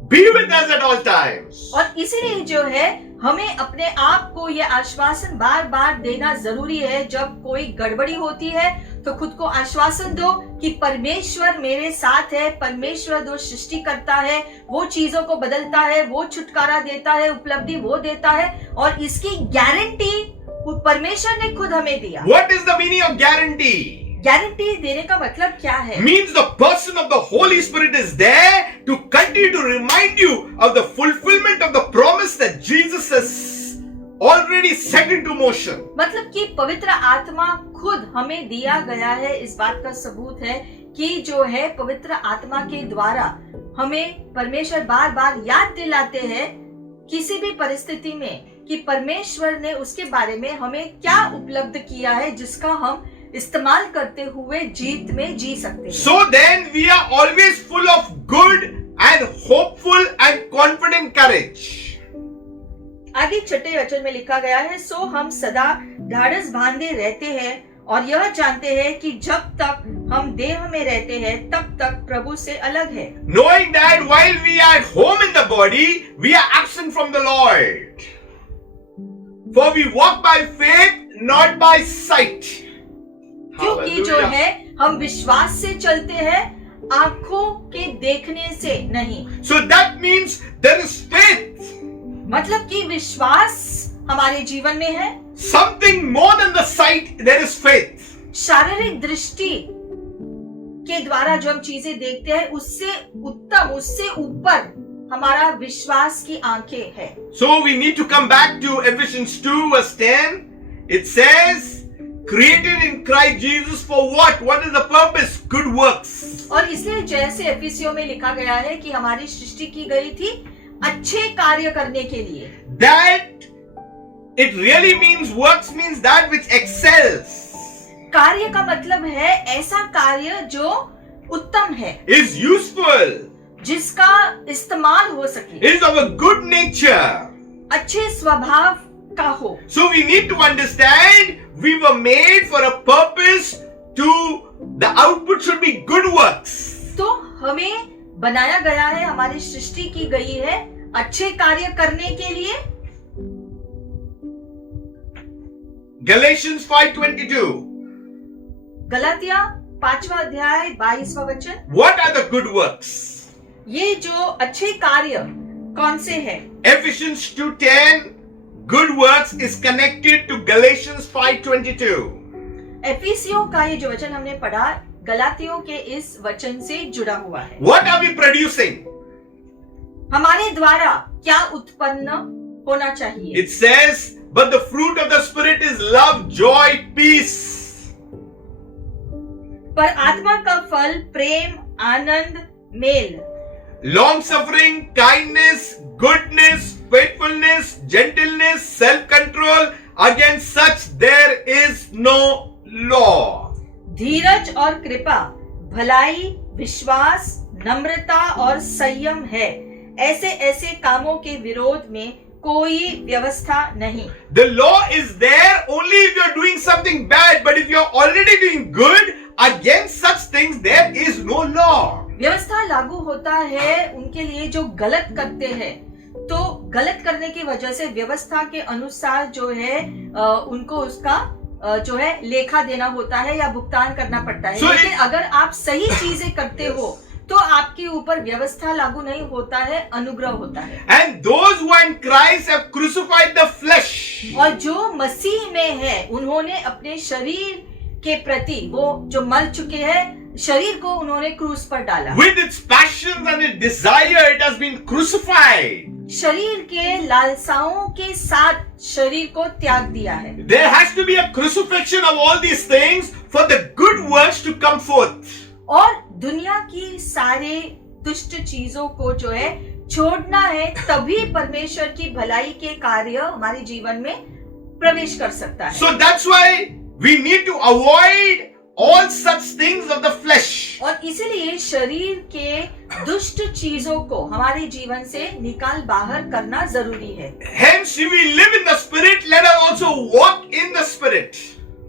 be with us at all times. और इसीलिए जो है हमें अपने आप को ये आश्वासन बार बार देना जरूरी है। जब कोई गड़बड़ी होती है तो खुद को आश्वासन दो कि परमेश्वर मेरे साथ है, परमेश्वर जो सृष्टि करता है, वो चीजों को बदलता है, वो छुटकारा देता है, उपलब्धि वो देता है, और इसकी गारंटी परमेश्वर ने खुद हमें दिया। What is the meaning of guarantee? Guarantee देने का मतलब क्या है? Means the person of the Holy Spirit is there to continue to remind you of the fulfillment of the promise that Jesus has already set into motion. मतलब कि पवित्र आत्मा खुद हमें दिया गया है। इस बात का सबूत है कि जो है पवित्र आत्मा के द्वारा हमें परमेश्वर बार बार याद दिलाते हैं किसी भी परिस्थिति में कि परमेश्वर ने उसके बारे में हमें क्या उपलब्ध किया है, जिसका हम इस्तेमाल करते हुए जीत में जी सकते हैं। So then we are always full of good and hopeful and confident courage. आगे 6 वचन में लिखा गया है, सो हम सदा ढाढ़स बांधे रहते हैं और यह जानते हैं कि जब तक हम देह में रहते हैं तब तक प्रभु से अलग है। Knowing that while we are at home in the body, we are absent from the Lord. For we walk by faith, not by sight. क्योंकि जो Hallelujah. है हम विश्वास से चलते हैं, आंखों के देखने से नहीं। So that means there is faith. मतलब कि विश्वास हमारे जीवन में है। Something more than the sight, there is faith. शारीरिक दृष्टि के द्वारा जो हम चीजें देखते हैं उससे उत्तम, उससे ऊपर हमारा विश्वास की आंखें है। So we need to come back to Ephesians 2 verse 10. It says, created in Christ Jesus for what? What is the purpose? Good works. और इसलिए जैसे एफिसियों में लिखा गया है कि हमारी सृष्टि की गई थी अच्छे कार्य करने के लिए। That it really means, works means that which excels, कार्य का मतलब है ऐसा कार्य जो उत्तम है, is useful, जिसका इस्तेमाल हो सके, is of a good nature. अच्छे स्वभाव का हो। So we need to understand we were made for a purpose, to the output should be good works. तो हमें बनाया गया है, हमारी सृष्टि की गई है अच्छे कार्य करने के लिए। Galatians 5:22. गलातिया 5वां अध्याय 22वां वचन। What are the good works? ये जो अच्छे कार्य कौन से हैं? Ephesians 2:10, good works is connected to Galatians 5:22. एफिसियों का ये जो वचन हमने पढ़ा गलातियों के इस वचन से जुड़ा हुआ है। What are we producing? हमारे द्वारा क्या उत्पन्न होना चाहिए? It says, but the fruit of the Spirit is love, joy, peace. पर आत्मा का फल प्रेम, आनंद, mail, Long suffering, kindness, goodness, faithfulness, gentleness, self-control. Against such there is no law. धीरज और कृपा, भलाई, विश्वास, नम्रता और संयम है। ऐसे ऐसे कामों के विरोध में कोई व्यवस्था नहीं। The law is there only if you are doing something bad, but if you are already doing good, against such things there is no law. व्यवस्था लागू होता है उनके लिए जो गलत करते हैं, तो गलत करने की वजह से व्यवस्था के अनुसार जो है उनको उसका जो है लेखा देना होता है या भुगतान करना पड़ता है। लेकिन अगर आप सही चीजें करते हो तो आपके ऊपर व्यवस्था लागू नहीं होता है, अनुग्रह होता है। And those who are in Christ have crucified the flesh. और जो मसीह में है उन्होंने अपने शरीर के प्रति, वो जो मर चुके हैं, शरीर को उन्होंने क्रूस पर डाला। With its passions and its desire, it has been crucified. शरीर के लालसाओं के साथ शरीर को त्याग दिया है। There has to be a crucifixion of all these things for the good works to come forth. और दुनिया की सारे दुष्ट चीजों को जो है छोड़ना है, तभी परमेश्वर की भलाई के कार्य हमारे जीवन में प्रवेश कर सकता है। So that's why we need to avoid all such things of the flesh. और इसीलिए शरीर के दुष्ट चीजों को हमारे जीवन से निकाल बाहर करना जरूरी है। Hence, if we live in the Spirit, let us also walk in the Spirit.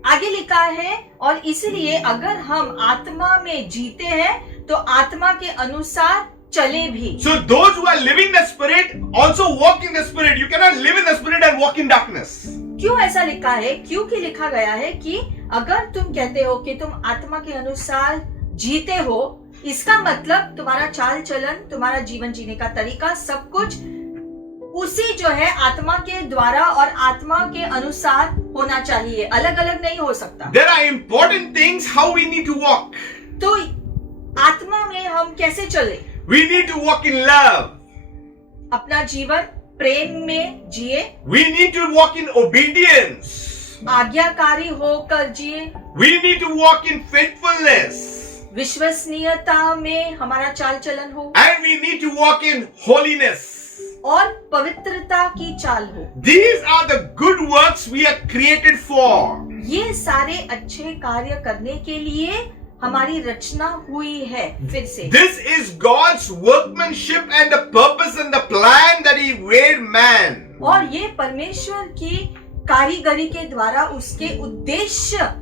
आगे लिखा है, और इसीलिए अगर हम आत्मा में जीते हैं तो आत्मा के अनुसार चले भी। So those who are living the Spirit also walk in the Spirit. You cannot live in the Spirit and walk in darkness. क्यों ऐसा लिखा है? क्योंकि लिखा गया है कि अगर तुम कहते हो कि तुम आत्मा के अनुसार जीते हो, इसका मतलब तुम्हारा चाल चलन, तुम्हारा जीवन जीने का तरीका, सब कुछ उसी जो है आत्मा के द्वारा और आत्मा के अनुसार होना चाहिए, अलग अलग नहीं हो सकता। There are important things how we need to walk. तो आत्मा में हम कैसे चले? We need to walk in love. अपना जीवन प्रेम में जिए, We need to walk in obedience. आज्ञाकारी होकर जिए, We need to walk in faithfulness. विश्वसनीयता में हमारा चाल चलन हो, And we need to walk in holiness. और पवित्रता की चाल हो। These are the good works we are created for. ये सारे अच्छे कार्य करने के लिए हमारी रचना हुई है फिर से। This is God's workmanship and the purpose and the plan that He made man. और ये परमेश्वर की कारीगरी के द्वारा उसके उद्देश्य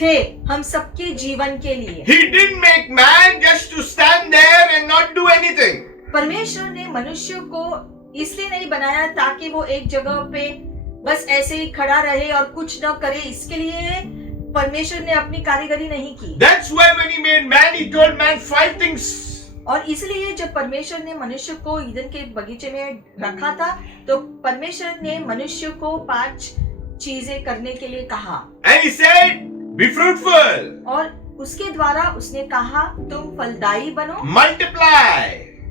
थे हम सबके जीवन के लिए। He didn't make man just to stand there and not do anything. परमेश्वर ने मनुष्य को इसलिए नहीं बनाया ताकि वो एक जगह पे बस ऐसे ही खड़ा रहे और कुछ न करे, इसके लिए परमेश्वर ने अपनी कारीगरी नहीं की। That's why when He made man, He told man 5 things. और इसलिए जब परमेश्वर ने मनुष्य को ईदन के बगीचे में रखा था तो परमेश्वर ने मनुष्य को 5 चीजें करने के लिए कहा। And He said, be fruitful, और उसके द्वारा उसने कहा तुम फलदायी बनो, multiply,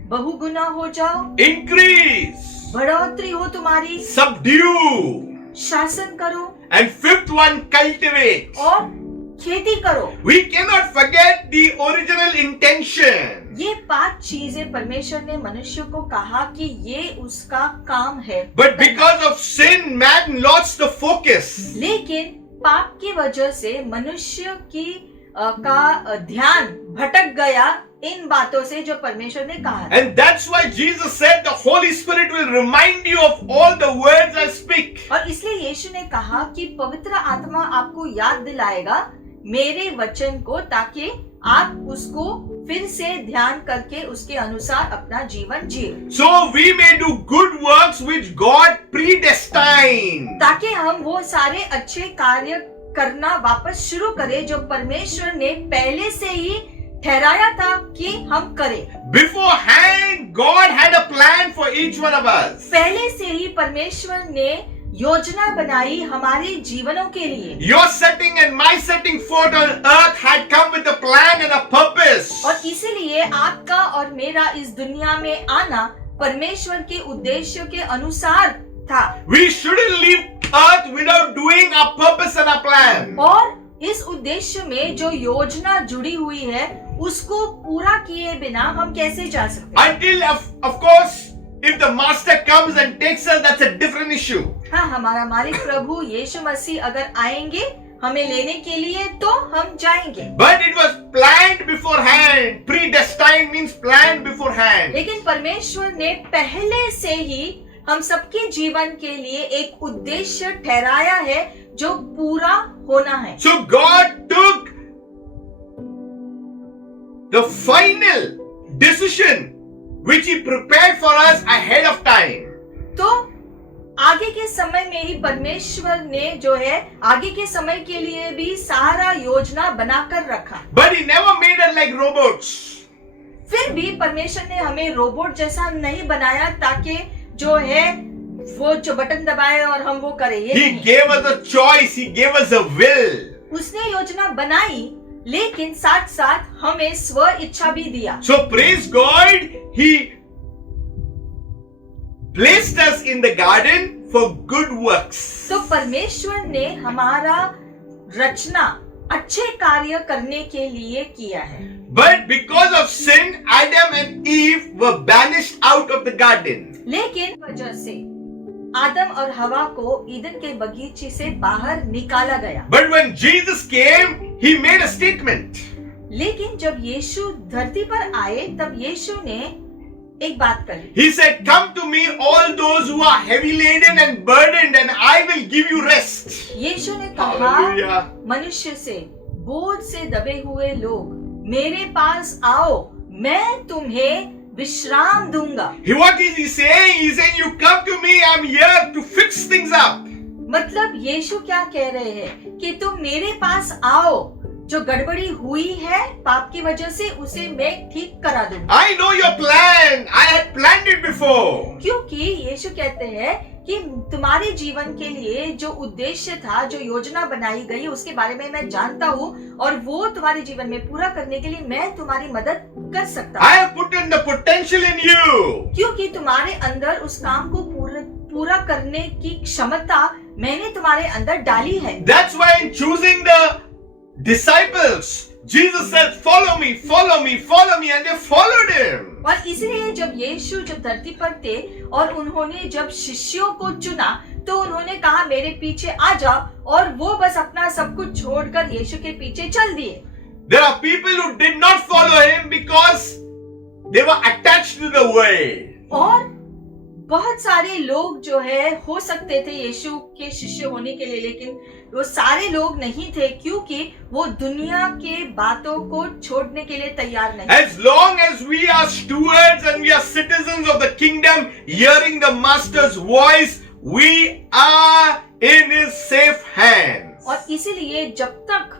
बहुगुना हो जाओ, increase, बढ़ोतरी हो तुम्हारी, subdue, शासन करो, and 5th one, cultivate. और खेती करो। We cannot forget the original intention. ये 5 चीजें परमेश्वर ने मनुष्य को कहा कि ये उसका काम है। But because of sin, man lost the focus. लेकिन पाप की वजह से मनुष्य की का ध्यान भटक गया इन बातों से जो परमेश्वर ने कहा। And that's why Jesus said the Holy Spirit will remind you of all the words I speak. और इसलिए यीशु ने कहा कि पवित्र आत्मा आपको याद दिलाएगा मेरे वचन को, ताकि आप उसको फिर से ध्यान करके उसके अनुसार अपना जीवन जिए। So we may do good works which God predestined. ताकि हम वो सारे अच्छे कार्य करना वापस शुरू करें जो परमेश्वर ने पहले से ही ठहराया था कि हम करें। Beforehand, God had a plan for each one of us. पहले से ही परमेश्वर ने योजना बनाई हमारे जीवनों के लिए। Your setting and my setting foot on earth had come with a plan and a purpose. और इसीलिए आपका और मेरा इस दुनिया में आना परमेश्वर के उद्देश्य के अनुसार था। We shouldn't leave earth without doing our purpose and our plan. और इस उद्देश्य में जो योजना जुड़ी हुई है उसको पूरा किए बिना हम कैसे जा सकते हैं? Until of course, if the master comes and takes us, that's a different issue. हाँ, हमारा मालिक प्रभु यीशु मसीह अगर आएंगे हमें लेने के लिए तो हम जाएंगे। But it was planned beforehand. Predestined means planned beforehand. लेकिन परमेश्वर ने पहले से ही हम सबके जीवन के लिए एक उद्देश्य ठहराया है जो पूरा होना है। So God took the final decision which He prepared for us ahead of time. तो आगे के समय में ही परमेश्वर ने जो है आगे के समय के लिए भी सारा योजना बनाकर रखा। But He never made us like robots. फिर भी परमेश्वर ने हमें रोबोट जैसा नहीं बनाया ताकि जो है वो जो बटन दबाए और हम वो करें। ये He नहीं। gave us a choice. He gave us a will. उसने योजना बनाई लेकिन साथ साथ हमें स्व इच्छा भी दिया। So praise God, He placed us in the garden for good works. तो परमेश्वर ने हमारा रचना अच्छे कार्य करने के लिए किया है। But because of sin, Adam and Eve were banished out of the garden. लेकिन वजह से आदम और हवा को ईदन के बगीचे से बाहर निकाला गया। But when Jesus came, He made a statement. लेकिन जब यीशु धरती पर आए तब यीशु ने एक बात कही। He said, "Come to me, all those who are heavy laden and burdened, and I will give you rest." यीशु ने कहा Hallelujah. मनुष्य से, बोझ से दबे हुए लोग मेरे पास आओ, मैं तुम्हें विश्राम दूंगा। What is He saying? He's saying, "You come to me. I'm here to fix things up." मतलब यीशु क्या कह रहे हैं कि तुम मेरे पास आओ, जो गड़बड़ी हुई है पाप की वजह से उसे मैं ठीक करा दूंगा। I know your plan. I had planned it before. क्योंकि यीशु कहते हैं कि तुम्हारे जीवन के लिए जो उद्देश्य था, जो योजना बनाई गई उसके बारे में मैं जानता हूँ और वो तुम्हारे जीवन में पूरा करने के लिए मैं तुम्हारी मदद कर सकता I हूँ। have put in the potential in you. क्योंकि तुम्हारे अंदर उस काम को पूरा करने की क्षमता मैंने तुम्हारे अंदर डाली है। That's why in choosing the disciples, Jesus said, follow me, follow me, follow me, and they followed him. और इसलिए जब यीशु जब धरती पर थे और उन्होंने जब शिष्यों को चुना तो उन्होंने कहा मेरे पीछे आ जाओ, और वो बस अपना सब कुछ छोड़कर यीशु के पीछे चल दिए। There are people who did not follow him because they were attached to the world. और बहुत सारे लोग जो है हो सकते थे यीशु के शिष्य होने के लिए, लेकिन वो सारे लोग नहीं थे क्योंकि वो दुनिया के बातों को छोड़ने के लिए तैयार नहीं। As long as we are stewards and we are citizens of the kingdom, hearing the master's voice, we are in his safe hands. और इसीलिए जब तक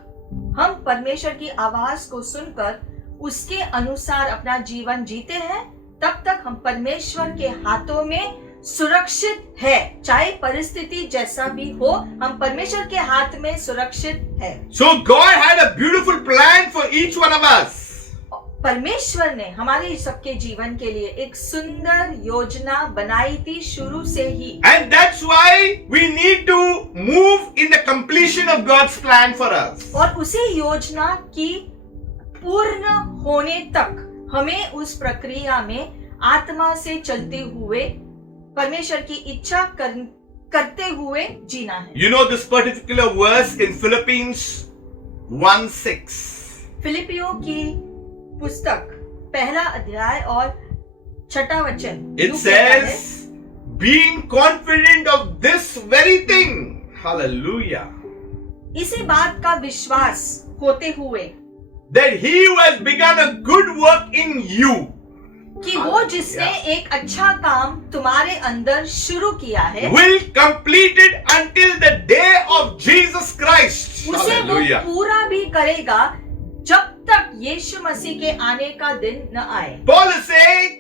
हम परमेश्वर की आवाज को सुनकर उसके अनुसार अपना जीवन जीते हैं, तब तक हम परमेश्वर के हाथों में सुरक्षित है। चाहे परिस्थिति जैसा भी हो, हम परमेश्वर के हाथ में सुरक्षित है। So God had a beautiful plan for each one of us. परमेश्वर ने हमारे सबके जीवन के लिए एक सुंदर योजना बनाई थी शुरू से ही। And that's why we need to move in the completion of God's plan for us. और उसी योजना की पूर्ण होने तक हमें उस प्रक्रिया में आत्मा से चलते हुए परमेश्वर की इच्छा करते हुए जीना है। You know this particular verse in Philippians 1:6. फिलिपियों की पुस्तक पहला अध्याय और छठा वचन It says, being confident of this very thing. Hallelujah. इसी बात का विश्वास होते हुए That he who has begun a good work in you. कि वो जिसने एक अच्छा काम तुम्हारे अंदर शुरू किया है will complete it until the day of Jesus Christ. उसे वो पूरा भी करेगा जब तक यीशु मसीह के आने का दिन न आए। Paul is saying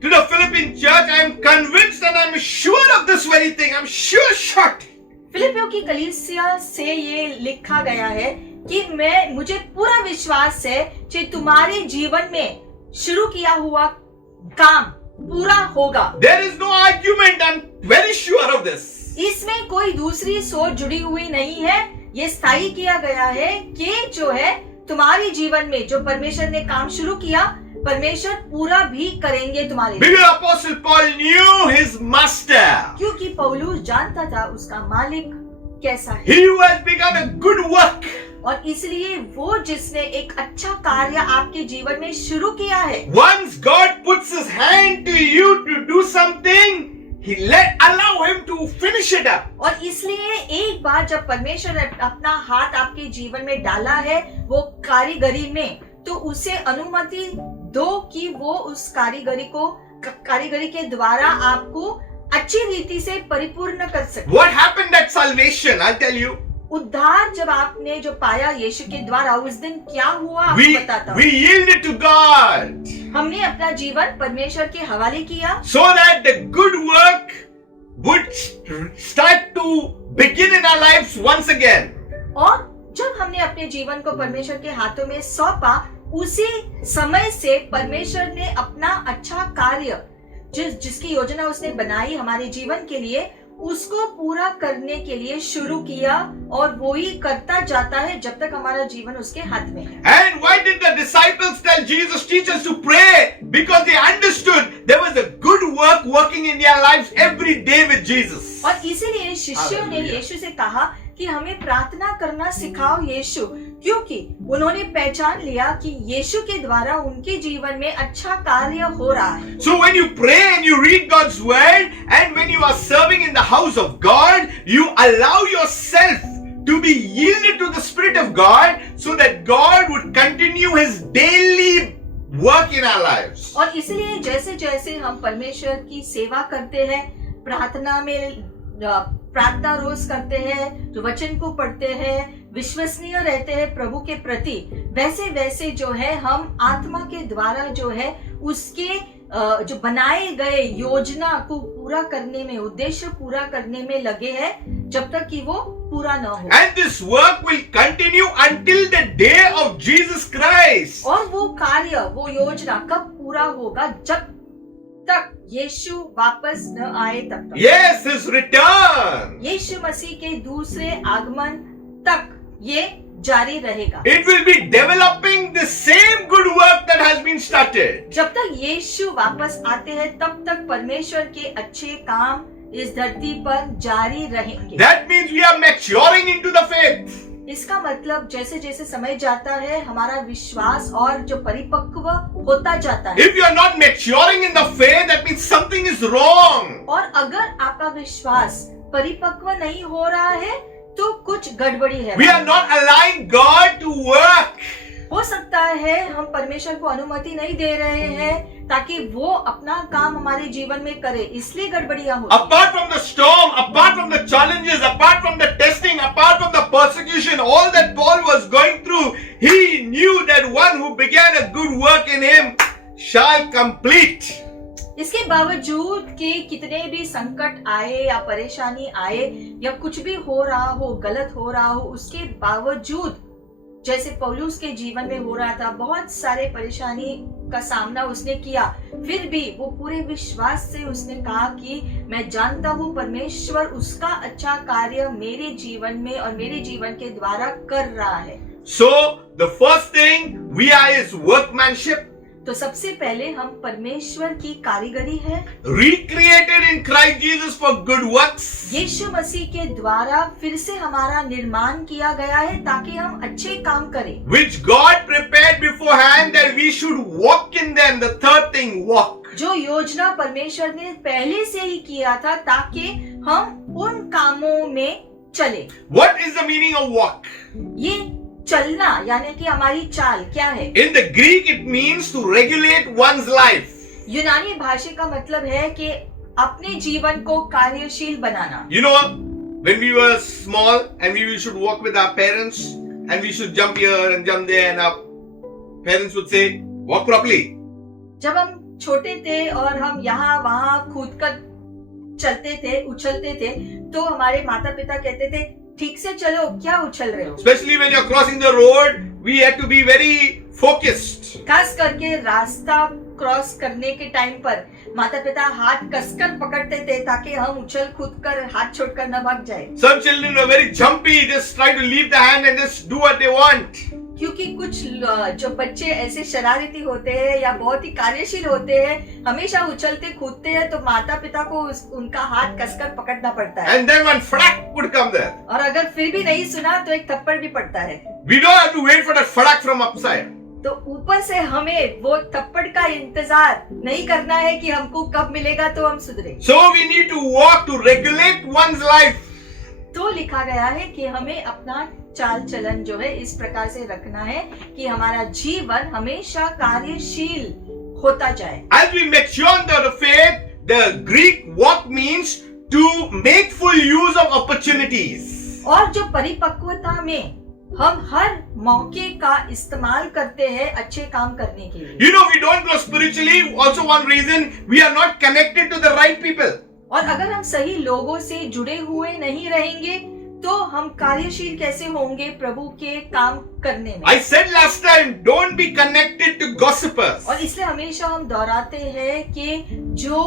to the Philippian church, I am convinced and I am sure of this very thing. I am sure shot. फिलिपियों की कलीसिया से ये लिखा गया है कि मुझे पूरा विश्वास है कि तुम्हारे जीवन में शुरू किया हुआ काम पूरा होगा। There is no argument. I am very sure of this. इसमें कोई दूसरी सोच जुड़ी हुई नहीं है। ये स्थायी किया गया है कि जो है तुम्हारे जीवन में जो परमेश्वर ने काम शुरू किया, परमेश्वर पूरा भी करेंगे तुम्हारे लिए। Because Apostle Paul knew his master. क्योंकि पौलुस जानता था उसका मालिक कैसा है। He who has begun a good work. और इसलिए वो जिसने एक अच्छा कार्य आपके जीवन में शुरू किया है, Once God puts his hand to you to do something, he allow him to finish it up. और इसलिए एक बार जब परमेश्वर ने अपना हाथ आपके जीवन में डाला है वो कारीगरी में, तो उसे अनुमति दो कि वो उस कारीगरी के द्वारा आपको अच्छी रीति से परिपूर्ण कर सके। What happened at salvation? I'll tell you. उद्धार जब आपने जो पाया यीशु के द्वारा, उस दिन क्या हुआ आपको बताता हूँ। We yielded to God. हमने अपना जीवन परमेश्वर के हवाले किया So that the good work would start to begin in our lives once again. और जब हमने अपने जीवन को परमेश्वर के हाथों में सौंपा, उसी समय से परमेश्वर ने अपना अच्छा कार्य जिसकी योजना उसने बनाई हमारे जीवन के लिए, उसको पूरा करने के लिए शुरू किया, और वो ही करता जाता है जब तक हमारा जीवन उसके हाथ में है। And why did the disciples tell Jesus, teach us to pray? Because they understood there was a good work working in their lives every day with Jesus. और इसीलिए शिष्यों ने यीशु से कहा कि हमें प्रार्थना करना सिखाओ यीशु, क्योंकि उन्होंने पहचान लिया कि यीशु के द्वारा उनके जीवन में अच्छा कार्य हो रहा है। So when you pray and you read God's word, and when you are serving in the house of God, you allow yourself to be yielded to the Spirit of God, so that God would continue His daily work in our lives. और इसलिए जैसे जैसे हम परमेश्वर की सेवा करते हैं, प्रार्थना रोज करते हैं, जो वचन को पढ़ते हैं, विश्वसनीय रहते हैं प्रभु के प्रति, वैसे वैसे जो है हम आत्मा के द्वारा जो है उसके जो बनाए गए योजना को पूरा करने में, उद्देश्य पूरा करने में लगे हैं जब तक कि वो पूरा न हो। And this work will continue until the day of Jesus Christ. और वो कार्य, वो योजना कब पूरा होगा? जब तक यीशु वापस न आए तब तक। Yes, His return. यीशु मसीह के दूसरे आगमन तक ये जारी रहेगा। It will be developing the same good work that has been started. जब तक यीशु वापस आते हैं तब तक परमेश्वर के अच्छे काम इस धरती पर जारी रहेंगे। That means we are maturing into the faith. इसका मतलब जैसे जैसे समय जाता है हमारा विश्वास और जो परिपक्व होता जाता है। If you are not maturing in the faith, that means something is wrong. और अगर आपका विश्वास परिपक्व नहीं हो रहा है तो कुछ गड़बड़ी है। We are not allowing God to work. हो सकता है हम परमेश्वर को अनुमति नहीं दे रहे हैं ताकि वो अपना काम हमारे जीवन में करे, इसलिए गड़बड़ियां होती हैं। Apart from the storm, apart from the challenges, apart from the testing, apart from the persecution, all that Paul was going through, he knew that one who began a good work in him shall complete. इसके बावजूद कि कितने भी संकट आए या परेशानी आए या कुछ भी हो रहा हो, गलत हो रहा हो, उसके बावजूद जैसे पौलुस के जीवन में हो रहा था, बहुत सारे परेशानी का सामना उसने किया, फिर भी वो पूरे विश्वास से उसने कहा कि मैं जानता हूँ परमेश्वर उसका अच्छा कार्य मेरे जीवन में और मेरे जीवन के द्वारा कर रहा है। So the first thing we are is workmanship. तो सबसे पहले हम परमेश्वर की कारीगरी है, Recreated in Christ Jesus for good works. यीशु मसीह के द्वारा फिर से हमारा निर्माण किया गया है ताकि हम अच्छे काम करें, Which God prepared beforehand that we should walk in them. The third thing, walk. जो योजना परमेश्वर ने पहले से ही किया था ताकि हम उन कामों में चले। What is the meaning of walk? ये चलना यानी कि हमारी चाल क्या है? In the Greek, it means to regulate one's life. यूनानी भाषा का मतलब है कि अपने जीवन को कार्यशील बनाना। You know, when we were small and we should walk with our parents and we should jump here and jump there and our parents would say, walk properly. जब हम छोटे थे और हम यहाँ वहाँ कूद कर चलते थे, उछलते थे, तो हमारे माता पिता कहते थे ठीक से चलो, क्या उछल रहे हो? Especially when you're crossing the road, we had to be very focused. खास करके रास्ता क्रॉस करने के टाइम पर माता पिता हाथ कसकर पकड़ते थे ताकि हम उछल कूद कर हाथ छोड़कर न भाग जाए। Some children are very jumpy, just try to leave the hand and just do what they want. क्योंकि कुछ जो बच्चे ऐसे शरारती होते हैं या बहुत ही कार्यशील होते हैं, हमेशा उछलते कूदते हैं, तो माता पिता को उनका हाथ कसकर पकड़ना पड़ता है। And then one flack would come there. और अगर फिर भी नहीं सुना तो एक थप्पड़ भी पड़ता है। We don't have to wait for that flack from upside. तो ऊपर से हमें वो थप्पड़ का इंतजार नहीं करना है कि हमको कब मिलेगा तो हम सुधरे। So we need to walk to regulate one's life. तो लिखा गया है कि हमें अपना चाल चलन जो है इस प्रकार से रखना है कि हमारा जीवन हमेशा कार्यशील होता जाए। As we mature in the faith, the Greek walk means to make full use of opportunities. और जो परिपक्वता में हम हर मौके का इस्तेमाल करते हैं अच्छे काम करने के लिए। You know, we don't grow spiritually. Also, one reason we are not connected to the right people. और अगर हम सही लोगों से जुड़े हुए नहीं रहेंगे तो हम कार्यशील कैसे होंगे प्रभु के काम करने में। I said last time, don't be connected to gossipers. और इसलिए हमेशा हम दोहराते हैं कि जो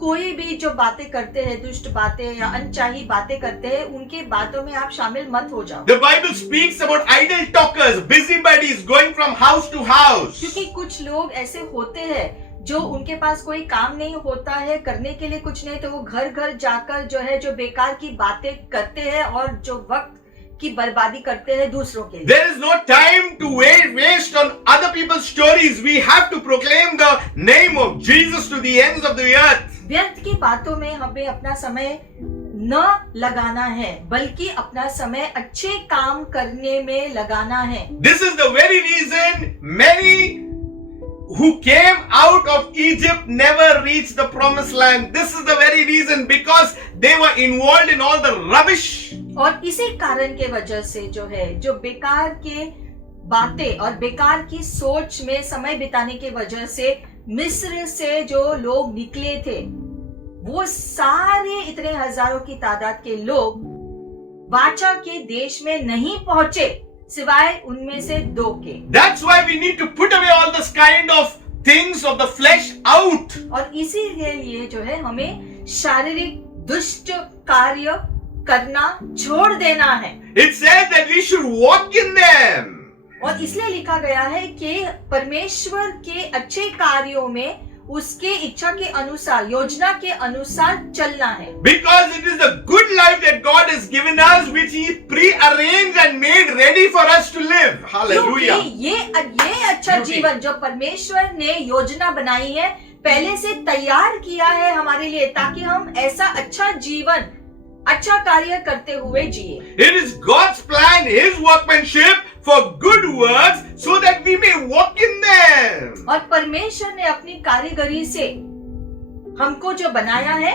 कोई भी जो बातें करते हैं, दुष्ट बातें या अनचाही बातें करते हैं, उनके बातों में आप शामिल मत हो जाओ। The Bible speaks about idle talkers, busybodies going from house to house. क्योंकि कुछ लोग ऐसे होते हैं जो उनके पास कोई काम नहीं होता है, करने के लिए कुछ नहीं, तो वो घर घर जाकर जो है जो बेकार की बातें करते हैं और जो वक्त की बर्बादी करते हैं दूसरों के लिए। There is no time to waste on other people's stories. We have to proclaim the name of Jesus to the ends of the earth. व्यर्थ की बातों में हमें अपना समय न लगाना है, बल्कि अपना समय अच्छे काम करने में लगाना है। This is the very reason many who came out of Egypt never reached the promised land. This is the very reason, because they were involved in all the rubbish. और इसी कारण के वजह से जो है जो बेकार के बातें और बेकार की सोच में समय बिताने की वजह से मिस्र से जो लोग निकले थे, वो सारे इतने हजारों की तादाद के लोग वाचा के देश में नहीं पहुंचे सिवाय उनमें से 2 के। That's why we need to put away all this kind of things of the flesh out. और इसीलिए जो है हमें शारीरिक दुष्ट कार्य करना छोड़ देना है। It says that we should walk in them. और इसलिए लिखा गया है कि परमेश्वर के अच्छे कार्यों में उसके इच्छा के अनुसार, योजना के अनुसार चलना है। Because it is the good life that God has given us, which He pre-arranged and made ready for us to live. Hallelujah. क्योंकि ये अच्छा जीवन जो परमेश्वर ने योजना बनाई है, पहले से तैयार किया है हमारे लिए, ताकि हम ऐसा अच्छा जीवन, अच्छा कार्य करते हुए जिए। It is God's plan, His workmanship for good works, so that we may walk in them. और परमेश्वर ने अपनी कारीगरी से हमको जो बनाया है,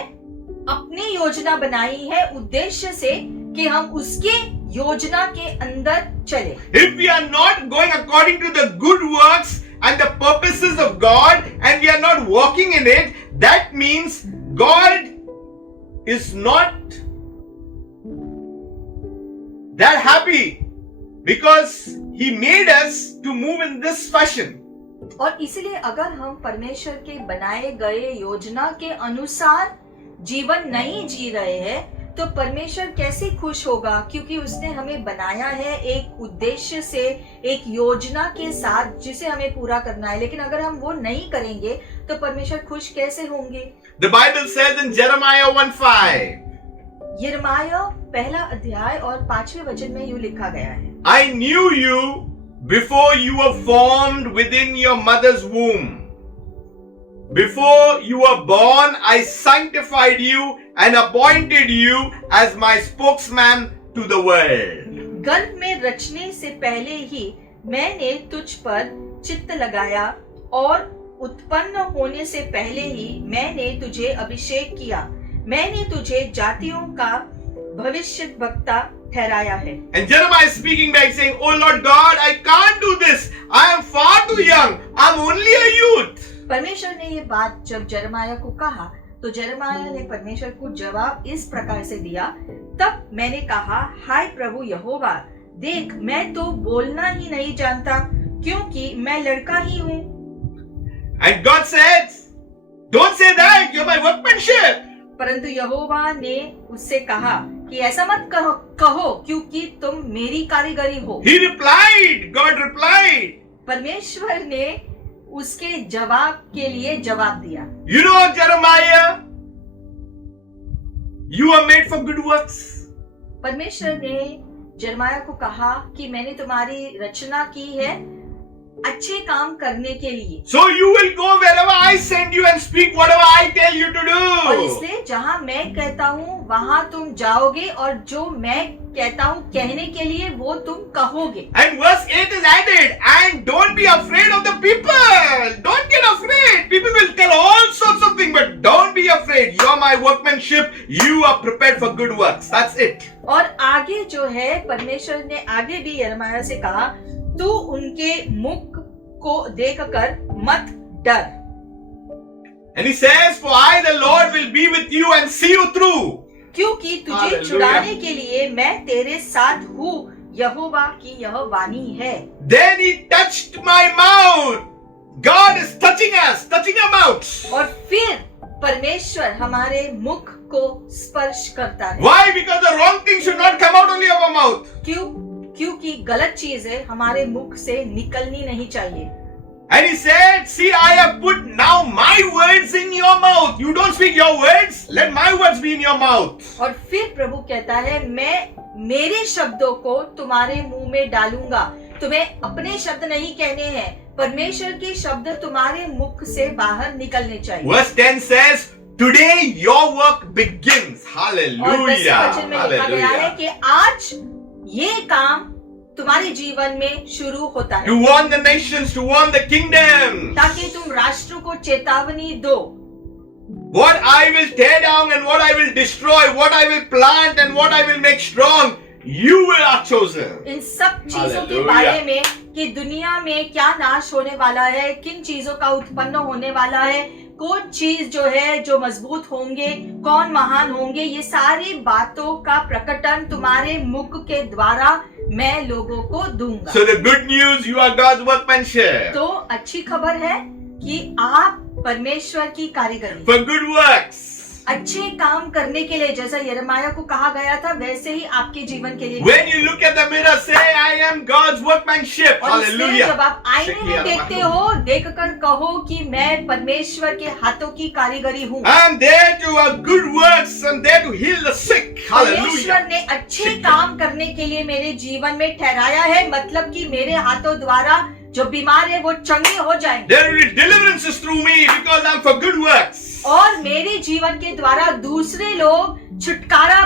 अपनी योजना बनाई है उद्देश्य से कि हम उसके योजना के अंदर चले। If we are not going according to the good works and the purposes of God, and we are not walking in it, that means God is not that happy, because He made us to move in this fashion. और इसलिए अगर हम परमेश्वर के बनाए गए योजना के अनुसार जीवन नहीं जी रहे हैं, तो परमेश्वर कैसे खुश होगा? क्योंकि उसने हमें बनाया है एक उद्देश्य से, एक योजना के साथ, जिसे हमें पूरा करना है। लेकिन अगर हम वो नहीं करेंगे तो परमेश्वर खुश कैसे होंगे? The Bible says in Jeremiah 1:5, यिर्मयाह पहला अध्याय और 5वें वचन में यूं लिखा गया है, I knew you before you were formed within your mother's womb. Before you were born, I sanctified you and appointed you as my spokesman to the world. गर्भ में रचने से पहले ही मैंने तुझ पर चित्त लगाया, और उत्पन्न होने से पहले ही मैंने तुझे अभिषेक किया। मैंने तुझे जातियों का भविष्यद्वक्ता ठहराया है। And Jeremiah is speaking back saying, Oh Lord God, I can't do this. I am far too young. I'm only a youth. परमेश्वर ने ये बात जब यिर्मयाह को कहा, तो यिर्मयाह ने परमेश्वर को जवाब इस प्रकार से दिया, तब मैंने कहा, हाय प्रभु यहोवा, देख मैं तो बोलना ही नहीं जानता, क्योंकि मैं लड़का ही हूँ। And God said, Don't say that. You're my workmanship. परंतु यहोवा ने उससे कहा कि ऐसा मत कहो, क्योंकि तुम मेरी कारीगरी हो। He replied. God replied. परमेश्वर ने उसके जवाब के लिए जवाब दिया। You know, Jeremiah, you are made for good works. परमेश्वर ने यिर्मयाह को कहा कि मैंने तुम्हारी रचना की है अच्छे काम करने के लिए। So you will go wherever I send you and speak whatever I tell you to और do. इसलिए जहाँ मैं कहता हूँ वहाँ तुम जाओगे, और जो मैं कहता हूँ कहने के लिए वो तुम कहोगे। And verse 8 is added, and don't be afraid of the people. Don't get afraid. People will tell all sorts of things, but don't be afraid. You are my workmanship. You are prepared for good works. That's it. और आगे जो है, परमेश्वर ने आगे भी यिर्मयाह से कहा, तू उनके मुख को देखकर मत डर। And he says, for I, the Lord, will be with you and see you through. क्योंकि तुझे Hallelujah. छुड़ाने के लिए मैं तेरे साथ हूँ, यहोवा की यह वाणी है। Then he touched my mouth. God is touching us, touching our mouths. और फिर परमेश्वर हमारे मुख को स्पर्श करता है। Why? Because the wrong thing should not come out only of our mouth. क्योंकि गलत चीजें हमारे मुख से निकलनी नहीं चाहिए। And he said, see, I have put now my words in your mouth. You don't speak your words. Let my words be in your mouth. और फिर प्रभु कहता है, मैं मेरे शब्दों को तुम्हारे मुंह में डालूंगा। तुम्हें अपने शब्द नहीं कहने हैं, परमेश्वर के शब्द तुम्हारे मुख से बाहर निकलने चाहिए। Verse 10 says, today your work begins. और 10वें Hallelujah. वचन में लिखा गया है Hallelujah. कि आज ये काम तुम्हारे जीवन में शुरू होता है, To warn the nations, to warn the kingdom. ताकि तुम राष्ट्र को चेतावनी दो। What I will tear down and what I will destroy, what I will plant and what I will make strong, you will are chosen. इन सब चीजों के Hallelujah. बारे में कि दुनिया में क्या नाश होने वाला है, किन चीजों का उत्पन्न होने वाला है, कौन चीज जो है जो मजबूत होंगे, कौन महान होंगे, ये सारी बातों का प्रकटन तुम्हारे मुख के द्वारा मैं लोगों को दूंगा। So the good news, you are God's workmanship. तो अच्छी खबर है कि आप परमेश्वर की कारीगरी For good works. अच्छे काम करने के लिए, जैसा यिर्मयाह को कहा गया था, वैसे ही आपके जीवन के लिए। When you look at the mirror, say, I am God's workmanship. और इसलिए Hallelujah. जब आप आईने में देखते हो, देखकर कहो कि मैं परमेश्वर के हाथों की कारीगरी हूँ। I'm there to good works. I'm there to heal the sick. परमेश्वर Hallelujah. ने अच्छे काम करने के लिए मेरे जीवन में ठहराया है, मतलब कि मेरे हाथों द्वारा जो बीमार है वो चंगे हो जाएंगे। There will be deliverances through me because I'm for good works. और मेरे जीवन के द्वारा दूसरे लोग छुटकारा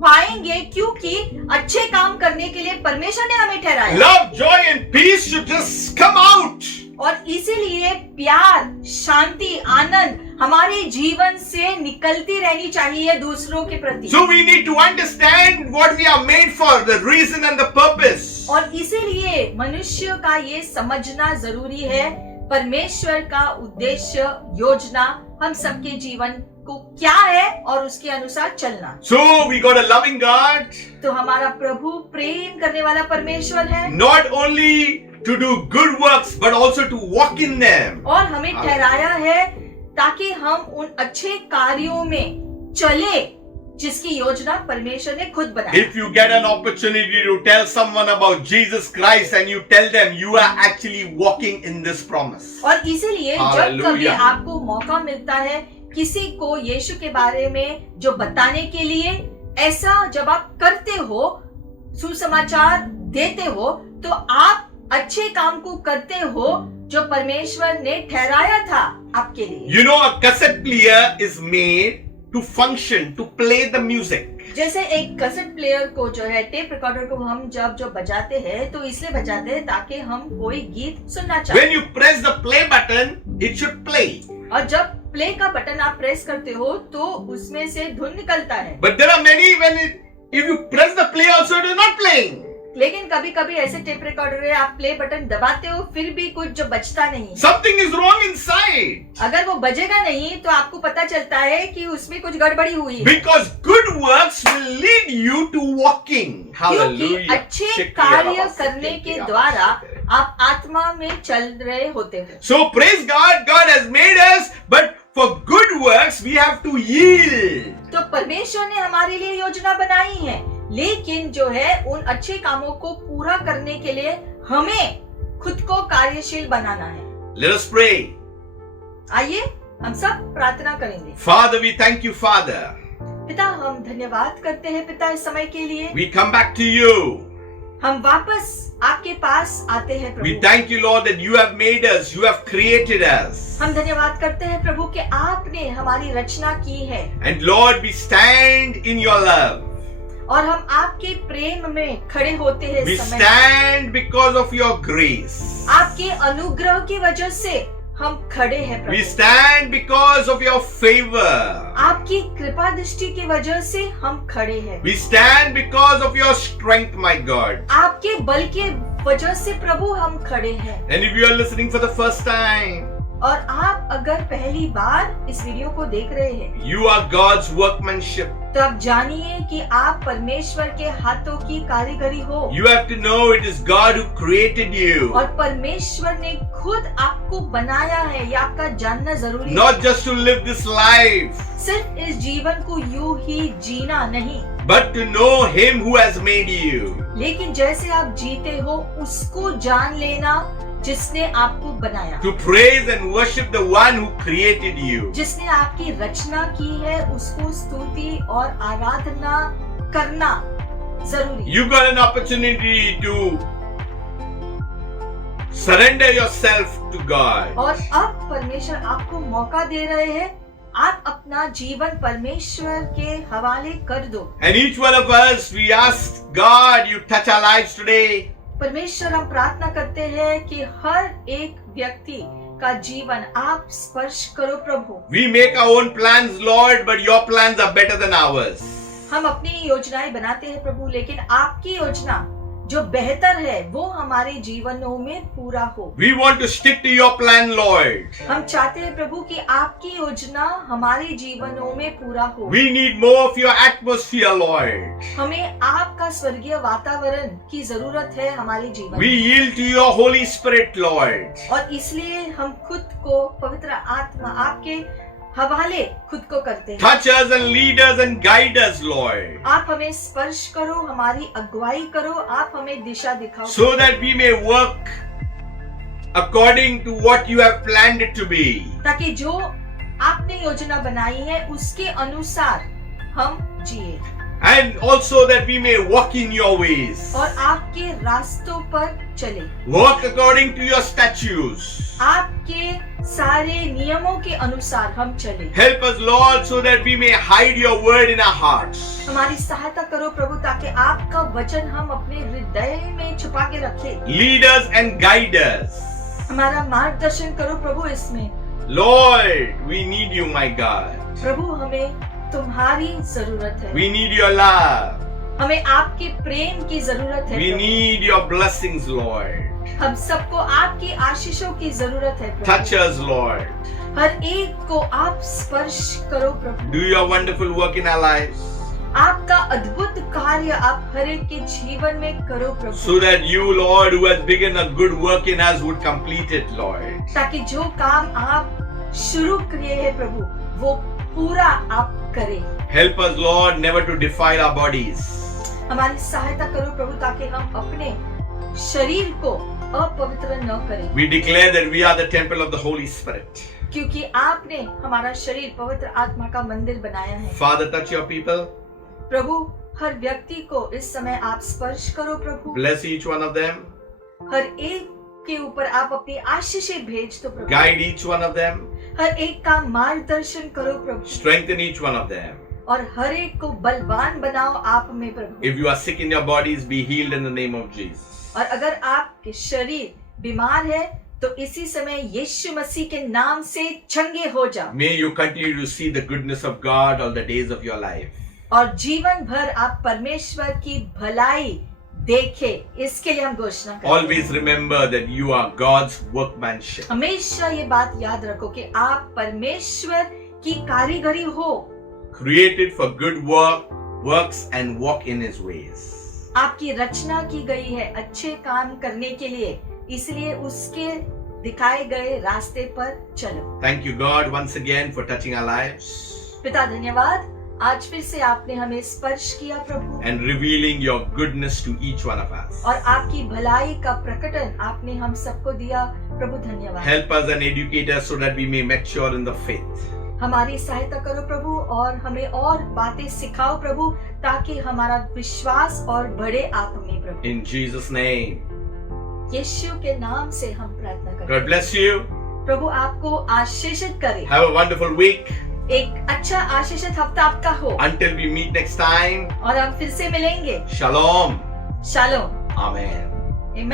पाएंगे, क्योंकि अच्छे काम करने के लिए परमेश्वर ने हमें ठहराया। Love, joy and peace should just come out. और इसीलिए प्यार, शांति, आनंद हमारे जीवन से निकलती रहनी चाहिए दूसरों के प्रति। So we need to understand what we are made for, the reason and the purpose. और इसीलिए मनुष्य का ये समझना जरूरी है, परमेश्वर का उद्देश्य, योजना हम सबके जीवन को क्या है और उसके अनुसार चलना। So we got a loving God, तो हमारा प्रभु प्रेम करने वाला परमेश्वर है, not only to do good works but also to walk in them. और हमें ठहराया है ताकि हम उन अच्छे कार्यों में चले जिसकी योजना परमेश्वर ने खुद बनाई। If you get an opportunity to tell someone about Jesus Christ and you tell them, you are actually walking in this promise. और इसीलिए जब Hallelujah. कभी आपको मौका मिलता है किसी को यीशु के बारे में जो बताने के लिए, ऐसा जब आप करते हो, सुसमाचार देते हो, तो आप अच्छे काम को करते हो जो परमेश्वर ने ठहराया था आपके लिए। You know, a cassette player is made to function, to play the music. जैसे एक कैसेट प्लेयर को जो है, टेप रिकॉर्डर को हम जब बजाते हैं तो इसलिए बजाते हैं ताकि हम कोई गीत सुनना चाहें। When you press the play button, it should play. और जब प्ले का बटन आप प्रेस करते हो तो उसमें से धुन निकलता है। But there are many if you press the play also, it is not playing. लेकिन कभी कभी ऐसे टेप रिकॉर्डर है, आप प्ले बटन दबाते हो फिर भी कुछ जो बजता नहीं। Something is wrong inside. अगर वो बजेगा नहीं तो आपको पता चलता है कि उसमें कुछ गड़बड़ी हुई है। Because good works will lead you to walking. क्योंकि अच्छे कार्य करने के द्वारा आप आत्मा में चल रहे होते हो। So praise God, God has made us, but for good works we have to yield. तो परमेश्वर ने हमारे लिए योजना बनाई है, लेकिन जो है उन अच्छे कामों को पूरा करने के लिए हमें खुद को कार्यशील बनाना है। Let us pray. आइए हम सब प्रार्थना करेंगे। Father, we thank you, Father. पिता, हम धन्यवाद करते हैं पिता इस समय के लिए। We come back to you. हम वापस आपके पास आते हैं We Prabhu. thank you, Lord, that you have made us, you have created us. हम धन्यवाद करते हैं प्रभु कि आपने हमारी रचना की है, And Lord, we stand in your love. और हम आपके प्रेम में खड़े होते हैं We इस समय। stand because of your grace. आपके अनुग्रह की वजह से हम खड़े हैं We Prabhu. stand because of your favor. आपकी कृपा दृष्टि की वजह से हम खड़े हैं। We stand because of your strength, my God. आपके बल के वजह से प्रभु हम खड़े हैं। And if you are listening for the first time, और आप अगर पहली बार इस वीडियो को देख रहे हैं, you are God's workmanship. तो आप जानिए कि आप परमेश्वर के हाथों की कारीगरी हो। You have to know it is God who created you. और परमेश्वर ने खुद आपको बनाया है, ये आपका जानना जरूरी है। Not just to live this life, सिर्फ इस जीवन को यूं ही जीना नहीं, but to know Him who has made you. लेकिन जैसे आप जीते हो उसको जान लेना जिसने आपको बनाया, To praise and worship the one who created you. जिसने आपकी रचना की है, उसको स्तुति और आराधना करना जरूरी है। You got an opportunity to surrender yourself to God. और अब परमेश्वर आपको मौका दे रहे हैं, आप अपना जीवन परमेश्वर के हवाले कर दो। And each one of us, we ask God, you touch our lives today. परमेश्वर, हम प्रार्थना करते हैं कि हर एक व्यक्ति का जीवन आप स्पर्श करो प्रभु। We make our own plans, Lord, but your plans are better than ours. हम अपनी योजनाएं बनाते हैं प्रभु, लेकिन आपकी योजना जो बेहतर है वो हमारे जीवनों में पूरा हो। We want to stick to your plan, Lord. हम चाहते हैं प्रभु कि आपकी योजना हमारे जीवनों में पूरा हो। We need more of your atmosphere, Lord. हमें आपका स्वर्गीय वातावरण की जरूरत है हमारे जीवन We में। yield to your Holy Spirit, Lord. और इसलिए हम खुद को पवित्र आत्मा, आपके हवाले खुद को करते हैं। Touch us and lead us and guide us, Lord, आप हमें स्पर्श करो, हमारी अगुवाई करो, आप हमें दिशा दिखाओ, so that we may work according to what you have planned it to be. ताकि जो आपने योजना बनाई है उसके अनुसार हम जिए And also that we may walk in your ways. और आपके रास्तों पर चले, Walk according to your statutes. आपके सारे नियमों के अनुसार हम चले। Help us, Lord, so that we may hide your word in our hearts. हमारी सहायता करो प्रभु, ताकि आपका वचन हम अपने हृदय में छुपा के रखें। Lead us and guide us. हमारा मार्गदर्शन करो प्रभु इसमें। Lord, we need you, my God. प्रभु हमें तुम्हारी जरूरत है, We need your love. हमें आपके प्रेम की जरूरत है We Prabhu. need your blessings, Lord. हम सबको आपकी आशीषों की जरूरत है प्रभु। Touch us, Lord. हर एक को आप स्पर्श करो प्रभु। Do your wonderful work in our lives, आपका अद्भुत कार्य आप हर एक के जीवन में करो प्रभु, so that you, Lord, who has begun a good work in us, would complete it, Lord. ताकि जो काम आप शुरू किए हैं प्रभु वो पूरा आप करें। Help us, Lord, never to defile our bodies. हमारी सहायता करो प्रभु, ताकि हम अपने शरीर को अपवित्र न करें, We declare that we are the temple of the Holy Spirit. क्योंकि आपने हमारा शरीर पवित्र आत्मा का मंदिर बनाया है। Father, touch your people. प्रभु हर व्यक्ति को इस समय आप स्पर्श करो प्रभु, Bless each one of them. हर एक के ऊपर आप अपनी आशीषें भेज दो प्रभु, Guide each one of them. हर एक का मार्गदर्शन करो प्रभु, Strengthen each one of them. और हर एक को बलवान बनाओ आप में प्रभु। If you are sick in your bodies, be healed in the name of Jesus. और अगर आपके शरीर बीमार है तो इसी समय यीशु मसीह के नाम से चंगे हो जाओ, May you continue to see the goodness of God all the days of your life. और जीवन भर आप परमेश्वर की भलाई देखे, इसके लिए हम घोषणा करते हैं। Always remember that you are God's workmanship. हमेशा ये बात याद रखो कि आप परमेश्वर की कारीगरी हो, Created for good works and walk in His ways. आपकी रचना की गई है अच्छे काम करने के लिए, इसलिए उसके दिखाए गए रास्ते पर चलो। Thank you, God, once again for touching our lives पिता धन्यवाद, आज फिर से आपने हमें स्पर्श किया प्रभु, and revealing your goodness to each one of us. और आपकी भलाई का प्रकटन आपने हम सबको दिया प्रभु। धन्यवाद। Help us and educate us so that we may mature in the faith. हमारी सहायता करो प्रभु, और हमें और बातें सिखाओ प्रभु, ताकि हमारा विश्वास और बढ़े आप में प्रभु। In Jesus' name. यीशु के नाम से हम प्रार्थना करते God bless you. हैं। प्रभु आपको आशीषित करे, Have a wonderful week. एक अच्छा आशीषित हफ्ता आपका हो, Until we meet next time. और हम फिर से मिलेंगे। Shalom. शालोम। Amen. आमेन।